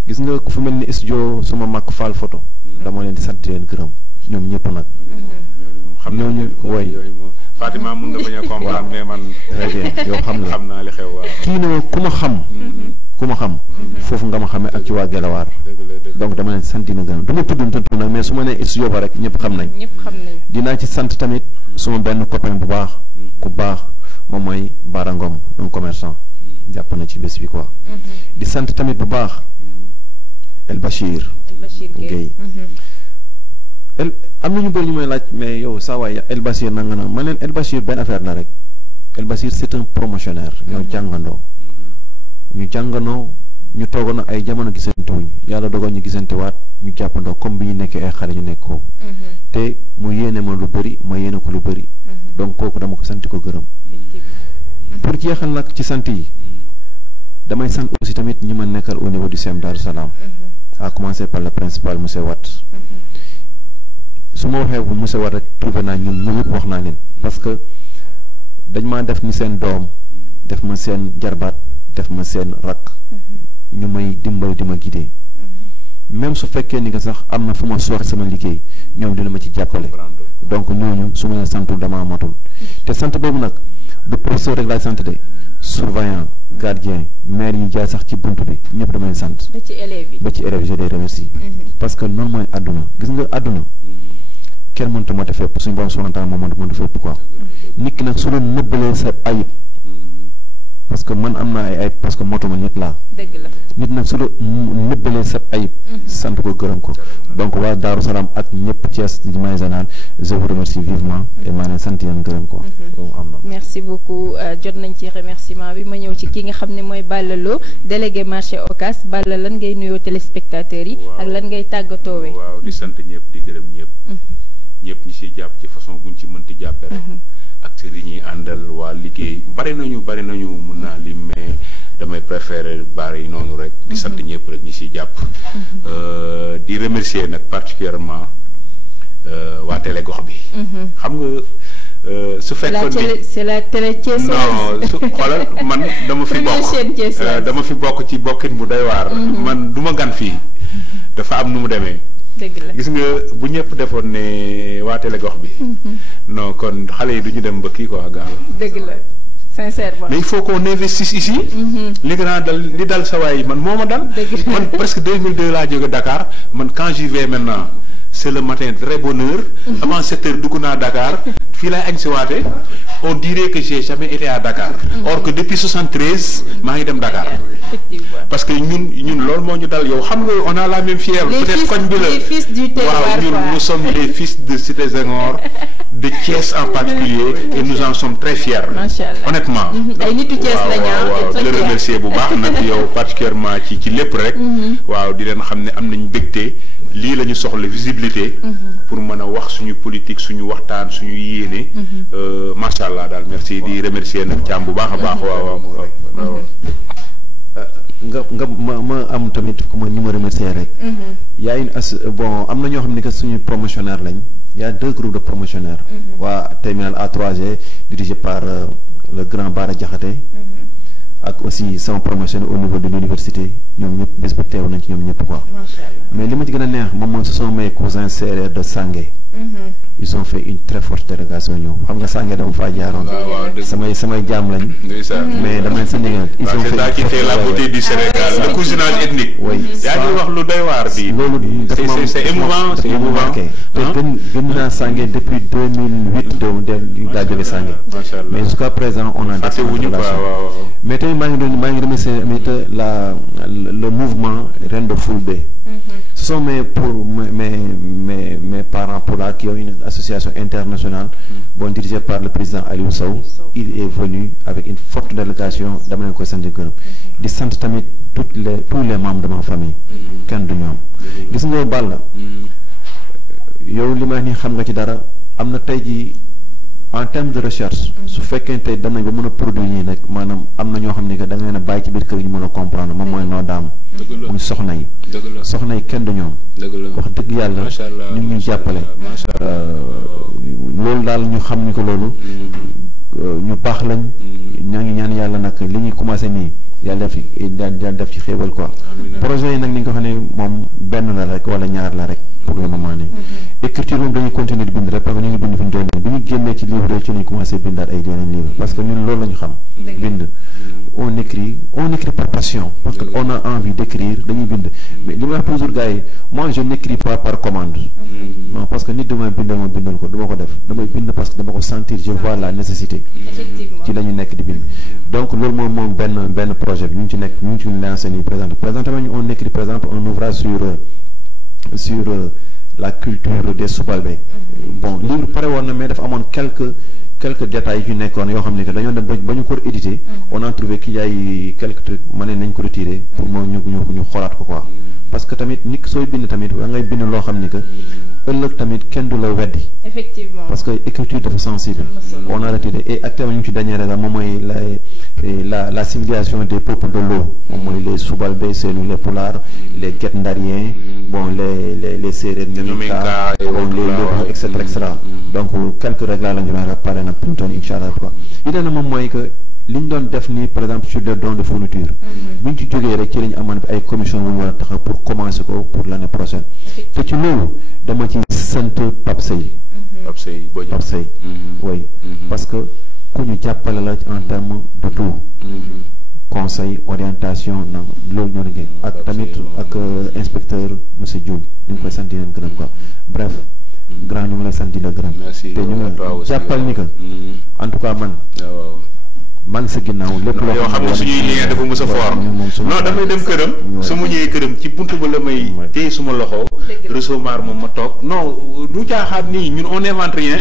gis nga ku fi mel ni studio sama mag Fall photo dama leen di sant leen gërëm ñoom ñëpp nag xam ñooñu way Fatima mun nga bañ a comprendre mais man très bien yow xam naa li xew waaw kii ne ku ma xam foofu nga ma xamee ak ci waa Gelawaar donc dama leen sant dina gërëm du ma tudd nag mais su ma nee studio ba rek ñëpp xam nañ dinaa ci sant tamit suma benn copain bu baax ku baax moom mooy Bara Ngom un commerçant jàpp na ci bés bi quoi di sant tamit bu baax El Bachir Guèye am na ñu bëri ñu may laaj mais yow saa waay El Bachir nanga na ma leen El Bachir benn affaire la rek El Bachir c'est un promotionnaire ñoo jàngandoo ñu toogoon na ay jamono gisante wuñ yàlla dogal ñu gisante waat ñu jàppandoo comme bi ñu nekkee ay xale ñu nekk kooku te mu yéene ma lu bëri ma yéene ko lu bëri donc kooku dama ko sant ko gërëm pour jeexal nag ci sant yi damay sant aussi tamit ñi ma nekkal au niveau du CEM Darou Salam à commencer par le principal monsieur Watt su ma waxee bu monsieur Watt rek trouvé naa ñun ñëpp wax naa leen parce que dañ maa def ni seen doom def ma seen jarbaat def ma seen rakk ñu may dimbali di ma guider même su fekkee ni que sax am na fu ma sooxe sama liggéey ñoom dina ma ci jàppale donc ñooñu su ma leen santul damaa matul te sant boobu nag du professeur rek laay sant de surveillant gardien maire yi jaay sax ci buntu bi ñëpp dama leen sant ba ci élèves je les remercie parce que noonu mooy àdduna gis nga àdduna kenn mënta moo fépp suñu borom subhanahu wa ta'ala moom mënta fépp quoi nit ki nag su doon nëbbalee sa ayib parce que man am naa ay parce que motuma nit laa nit nag su doon nëbbalee sa ayib sant ko gërëm ko donc waa Daaru Salaam ak ñëpp Thiès di may naan je vous remercie vivement et maa leen sant yéen gërëm ko am na merci beaucoup jot nañ ci remerciement bi ma ñëw ci ki nga xam ne mooy Balla Lo délégué marché Ocass Balla lan ngay nuyoo téléspectateurs yi ak lan ngay tàggatoowee waaw di sant ñëpp di gërëm ñëpp ñi siy jàpp ci façon buñ ci mënti jàppe rek acteurs yi ñuy àndal waa liggéey bari nañu mun naa lim mais damay préférer bari noonu rek di sant ñëpp rek ñi siy jàpp di remercier nag particulièrement waa télé gox bi xam nga su fekkoon c'est la télé Thiès non su xoolal man dama fi bokk ci bokkin bu doy waar man du ma gan fii dafa am nu mu demee gis nga bu ñëpp defoon ne waa télé gox bi non kon xale yi du ñu dem ba kii quoi gaal dëgg la sincèrement mais il faut qu'on investisse ici li gën dal li dal sa waay man moo ma dal man presque 2002 laa jóge Dakar man quand j'y vais maintenant c'est le matin très bonne heure avant 7 heures dugg naa Dakar fii laay añ si waate on dirait que j'ai jamais été à Dakar or que depuis 73 maa ngi dem Dakar parce que ñun loolu moo ñu dal yow xam nga on a la même fièvre peut-être koñ bi la waaw ñun nous sommes les fils de Cité Senghor de Thiès en particulier et nous en sommes très fiers honnêtement ay nitu Thiès waaw di remercier bu baax nag yow particulièrement ci lépp rek waaw di leen xam ne am nañ mbégte lii la ñu soxla visibilité pour mën a wax suñu politique suñu waxtaan suñu yéene macha allah daal merci di remercier nag Thiam bu baax a baax waaw nga ma am tamit ku ma ñu ma remercier rek yaa bon am na ñoo xam ne que suñu promotionnaire lañ y a 2 groupes de promotionnaires waa terminal A3G dirigé par le grand Bara Diakhaté ak aussi sama promotionnaire au niveau de l'université ñoom ñëpp bés ba teew nañ ci ñoom ñëpp quoi mais li ma ci gën a neex moom mooy ce sont mes cousins séeréer de Sangué ils ont fait une très forte délégation ñëw xam nga sànge dama faa jaaroon samay jaam lañ mais dama leen sa ndigal ils ont fait c'est ça qui fait la beauté du Sénégal le cousinage ethnique yaa ngi wax lu doy waar bi loolu c'est émouvant c'est émouvant te gën naa sànge depuis 2008 laa jóge sànge mais jusqu'à présent on a des relations mais tey maa ngi remercier le mouvement Rendo Fulbe. Ce sont mes parents polars qui ont une association internationale dirigée par le président Aliou Sow. Il est venu avec une forte délégation dama leen koy sant gërëm di sant tamit tous les membres de ma famille. kenn du ñoom gis nga Balla yow li ma ni xam nga ci dara am na tey jii en termes de recherche su fekkente dem nañ ba mën a produire ñii nag maanaam am na ñoo xam ne que da nga leen a bàyyi ci biir kër yi ñu mën a comprendre moom mooy noo daam muy soxna yi kenn du ñoom wax dëgg yàlla ñu ngi ñuy jàppale loolu daal ñu xam ni ko loolu ñu baax lañ ñaa ngi ñaan yàlla nag li ñuy commencé nii yàlla def ci xéewal quoi projet yi nag ni nga ko xam ne moom benn la rek wala ñaar la rek pour le moment nii écriture moom dañuy continuer di bind rek parce que ñu ngi bind fi ñu doon bi ñu génnee ci livre ci lañu commencé bindaat ay yeneen livre parce que ñun loolu la ñu xam bind on écrit par passion parce que on a envie d'écrire dañuy bind mais li ma wax toujours gars yi moi je n'écris pas par commande non parce que nit dama bindal ko duma ko def damay bind parce que dama ko sentir je vois la nécessité ci la ñu nekk di bind donc loolu moom benn projet bi ñu ngi ci lancé nii présentement on écrit par exemple un ouvrage sur la culture des Soubalbe. Bon livre pare woon na mais dafa amoon quelques détails yu nekkoon yoo xam ne que dañoo dem ba ñu ko édité on a trouvé qu'il y a quelques trucs ma ne nañ ko retiré pour moo ñu xoolaat ko quoi parce que tamit nit sooy bind tamit da ngay bind loo xam ni que ëllëg tamit kenn du la weddi effectivement parce que écriture dafa sensible on a retiré et actuellement ñu ngi ci dernier exemple moom mooy la civilisation des peuples de l'eau moom mooy les Soubalbe Senu les Pulaar les Guet Ndariens les Séeréer Ñominka les Lébu etc donc quelques règles la ñu doon pare nag pour incha allah quoi idée na moom mooy que li ñu doon def nii par exemple sur des dons de fourniture bu ñu ci jógee rek ci la ñu amoon bi ay commission bu ñu war a taxaw pour commencer ko pour l'année prochaine te ci loolu dama ci sant Pape Seye oui parce que ku ñu jàppale la en termes de tout conseil orientation na loolu ñoo liggéey ak tamit ak inspecteur monsieur Dioum ñu ngi koy sant leen gërëm quoi bref grand ñu ngi lay sant di la gërëm te ñu ngi jàppal ni que en tout cas man maa ngi sa ginnaaw lépp loo xam ne suñuy lien dafa mës a fort non damay dem këram su ma ñëwee këram ci buntu ba la may téye suma loxo recevoir moom ma toog non du caaxaat nii ñun on n'invente rien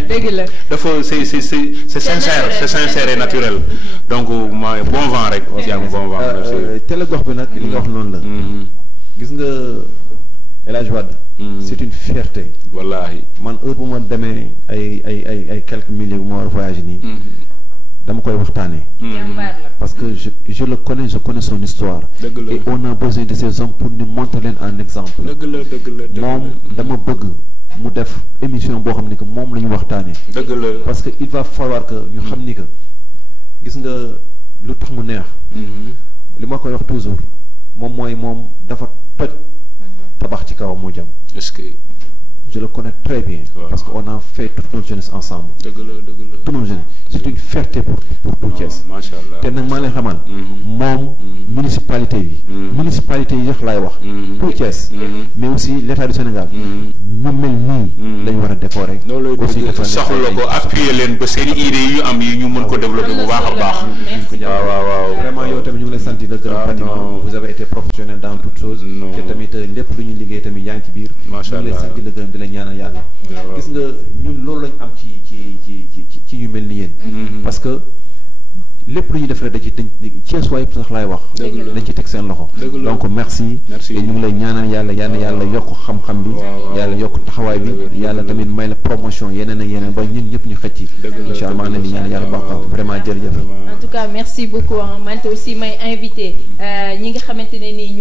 dafa c'est sincère et naturel donc ma bon vent rek yaa bon vent télé gox bi nag li nga wax noonu la gis nga El Hadj Wade c'est une fierté wallahi man heure bu ma demee ay quelques milliers bu ma war a voyager nii dama koy waxtaanee parce que je le connais je connais son histoire et on a besoin de ces hommes pour nous montrer leen en exemple moom dama bëgg mu def émission boo xam ne que moom la ñu waxtaanee parce que il va falloir que ñu xam ni que gis nga lu tax mu neex li ma koy wax toujours moom dafa toj tabax ci kawam moo jëm est-ce que je le connais très bien parce que on a fait toute notre jeunesse ensemble toute notre jeunesse c'est une fierté pour tout Thiès te nag maa leen xamal moom municipalité yi yax laay wax tout Thiès mais aussi l'état du Sénégal ñu mel nii lañu war a décorer aussi soxla ko appuyer leen ba seen idées yu am yi ñu mën ko développer bu baax a baax waaw vraiment yow tamit ñu ngi lay sant la gërëm Fatima vous avez été professionnel dans toutes choses te tamit lépp lu ñu liggéey tamit yaa ngi ci biir ñu ngi lay sant la gërëm di la ñaanal yàlla gis nga ñun loolu lañ am ci ñu mel ni yéen parce que lépp lu ñuy def rek da ci Thiès waay sax laay wax dañ ci teg seen loxo donc merci et ñu ngi lay ñaanal yàlla yàlla yokk xam-xam bi yàlla yokk taxawaay bi yàlla tamit may la promotion yeneen ak yeneen ba ñun ñëpp ñu xëcc incha allah nañ ñaanal yàlla baax vraiment jërëjëf en tout cas merci beaucoup man aussi may invité ñi nga xamante ne nii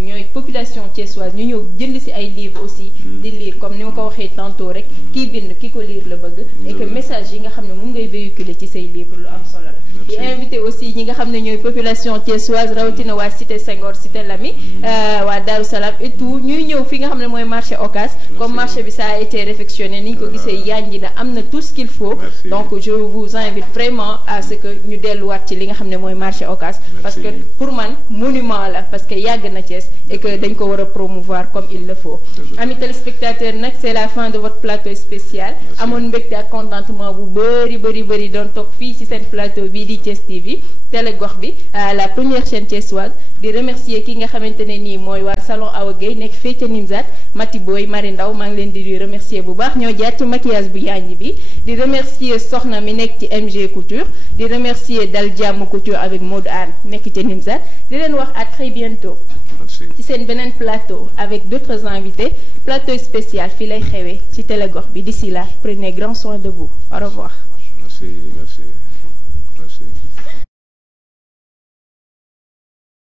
ñooy population thiessoise ñu ñëw jënd si ay livres aussi di lire comme ni ma ko waxee tantôt rek kii bind ki ko lire la bëgg et que message yi nga xam ne moom ngay véhiculer ci say livre lu am solo la di invité aussi ñi nga xam ne ñooy population thiessoise rawatina waa cité Senghor cité Lamy waa Darou Salam et tout ñuy ñëw fi nga xam ne mooy marché Ocass comme marché bi ça a été réfectionné ni ñu ko gisee yanji na am na tout ce qu'il faut donc je vous invite vraiment à ce que ñu delluwaat ci li nga xam ne mooy marché Ocass parce que pour man monument la parce que yàgg na Thiès et que dañ ko war a promouvoir comme il le faut amis téléspectateurs nag c'est la fin de votre plateau spécial amoon mbégte ak contentement bu bëri doon toog fii ci seen plateau bii di Thiès TV télé gox bi la première chaîne thiessoise di remercier ki nga xamante ne nii mooy waa salon Awa Gueye nekk fii ca Nimzat Mati Boy Mari Ndaw maa ngi leen di remercier bu baax ñoo jaar ci maquillage bu yanj bi di remercier soxna mi nekk ci MG Couture di remercier Dal Jàmm Couture avec Maud Anne nekk ca Nimzat di leen wax à très bientôt ci seen beneen plateau avec d'autres invités plateau spécial fii lay xewee ci télé gox bi d'ici là prenez grand soin de vous au revoir. Merci.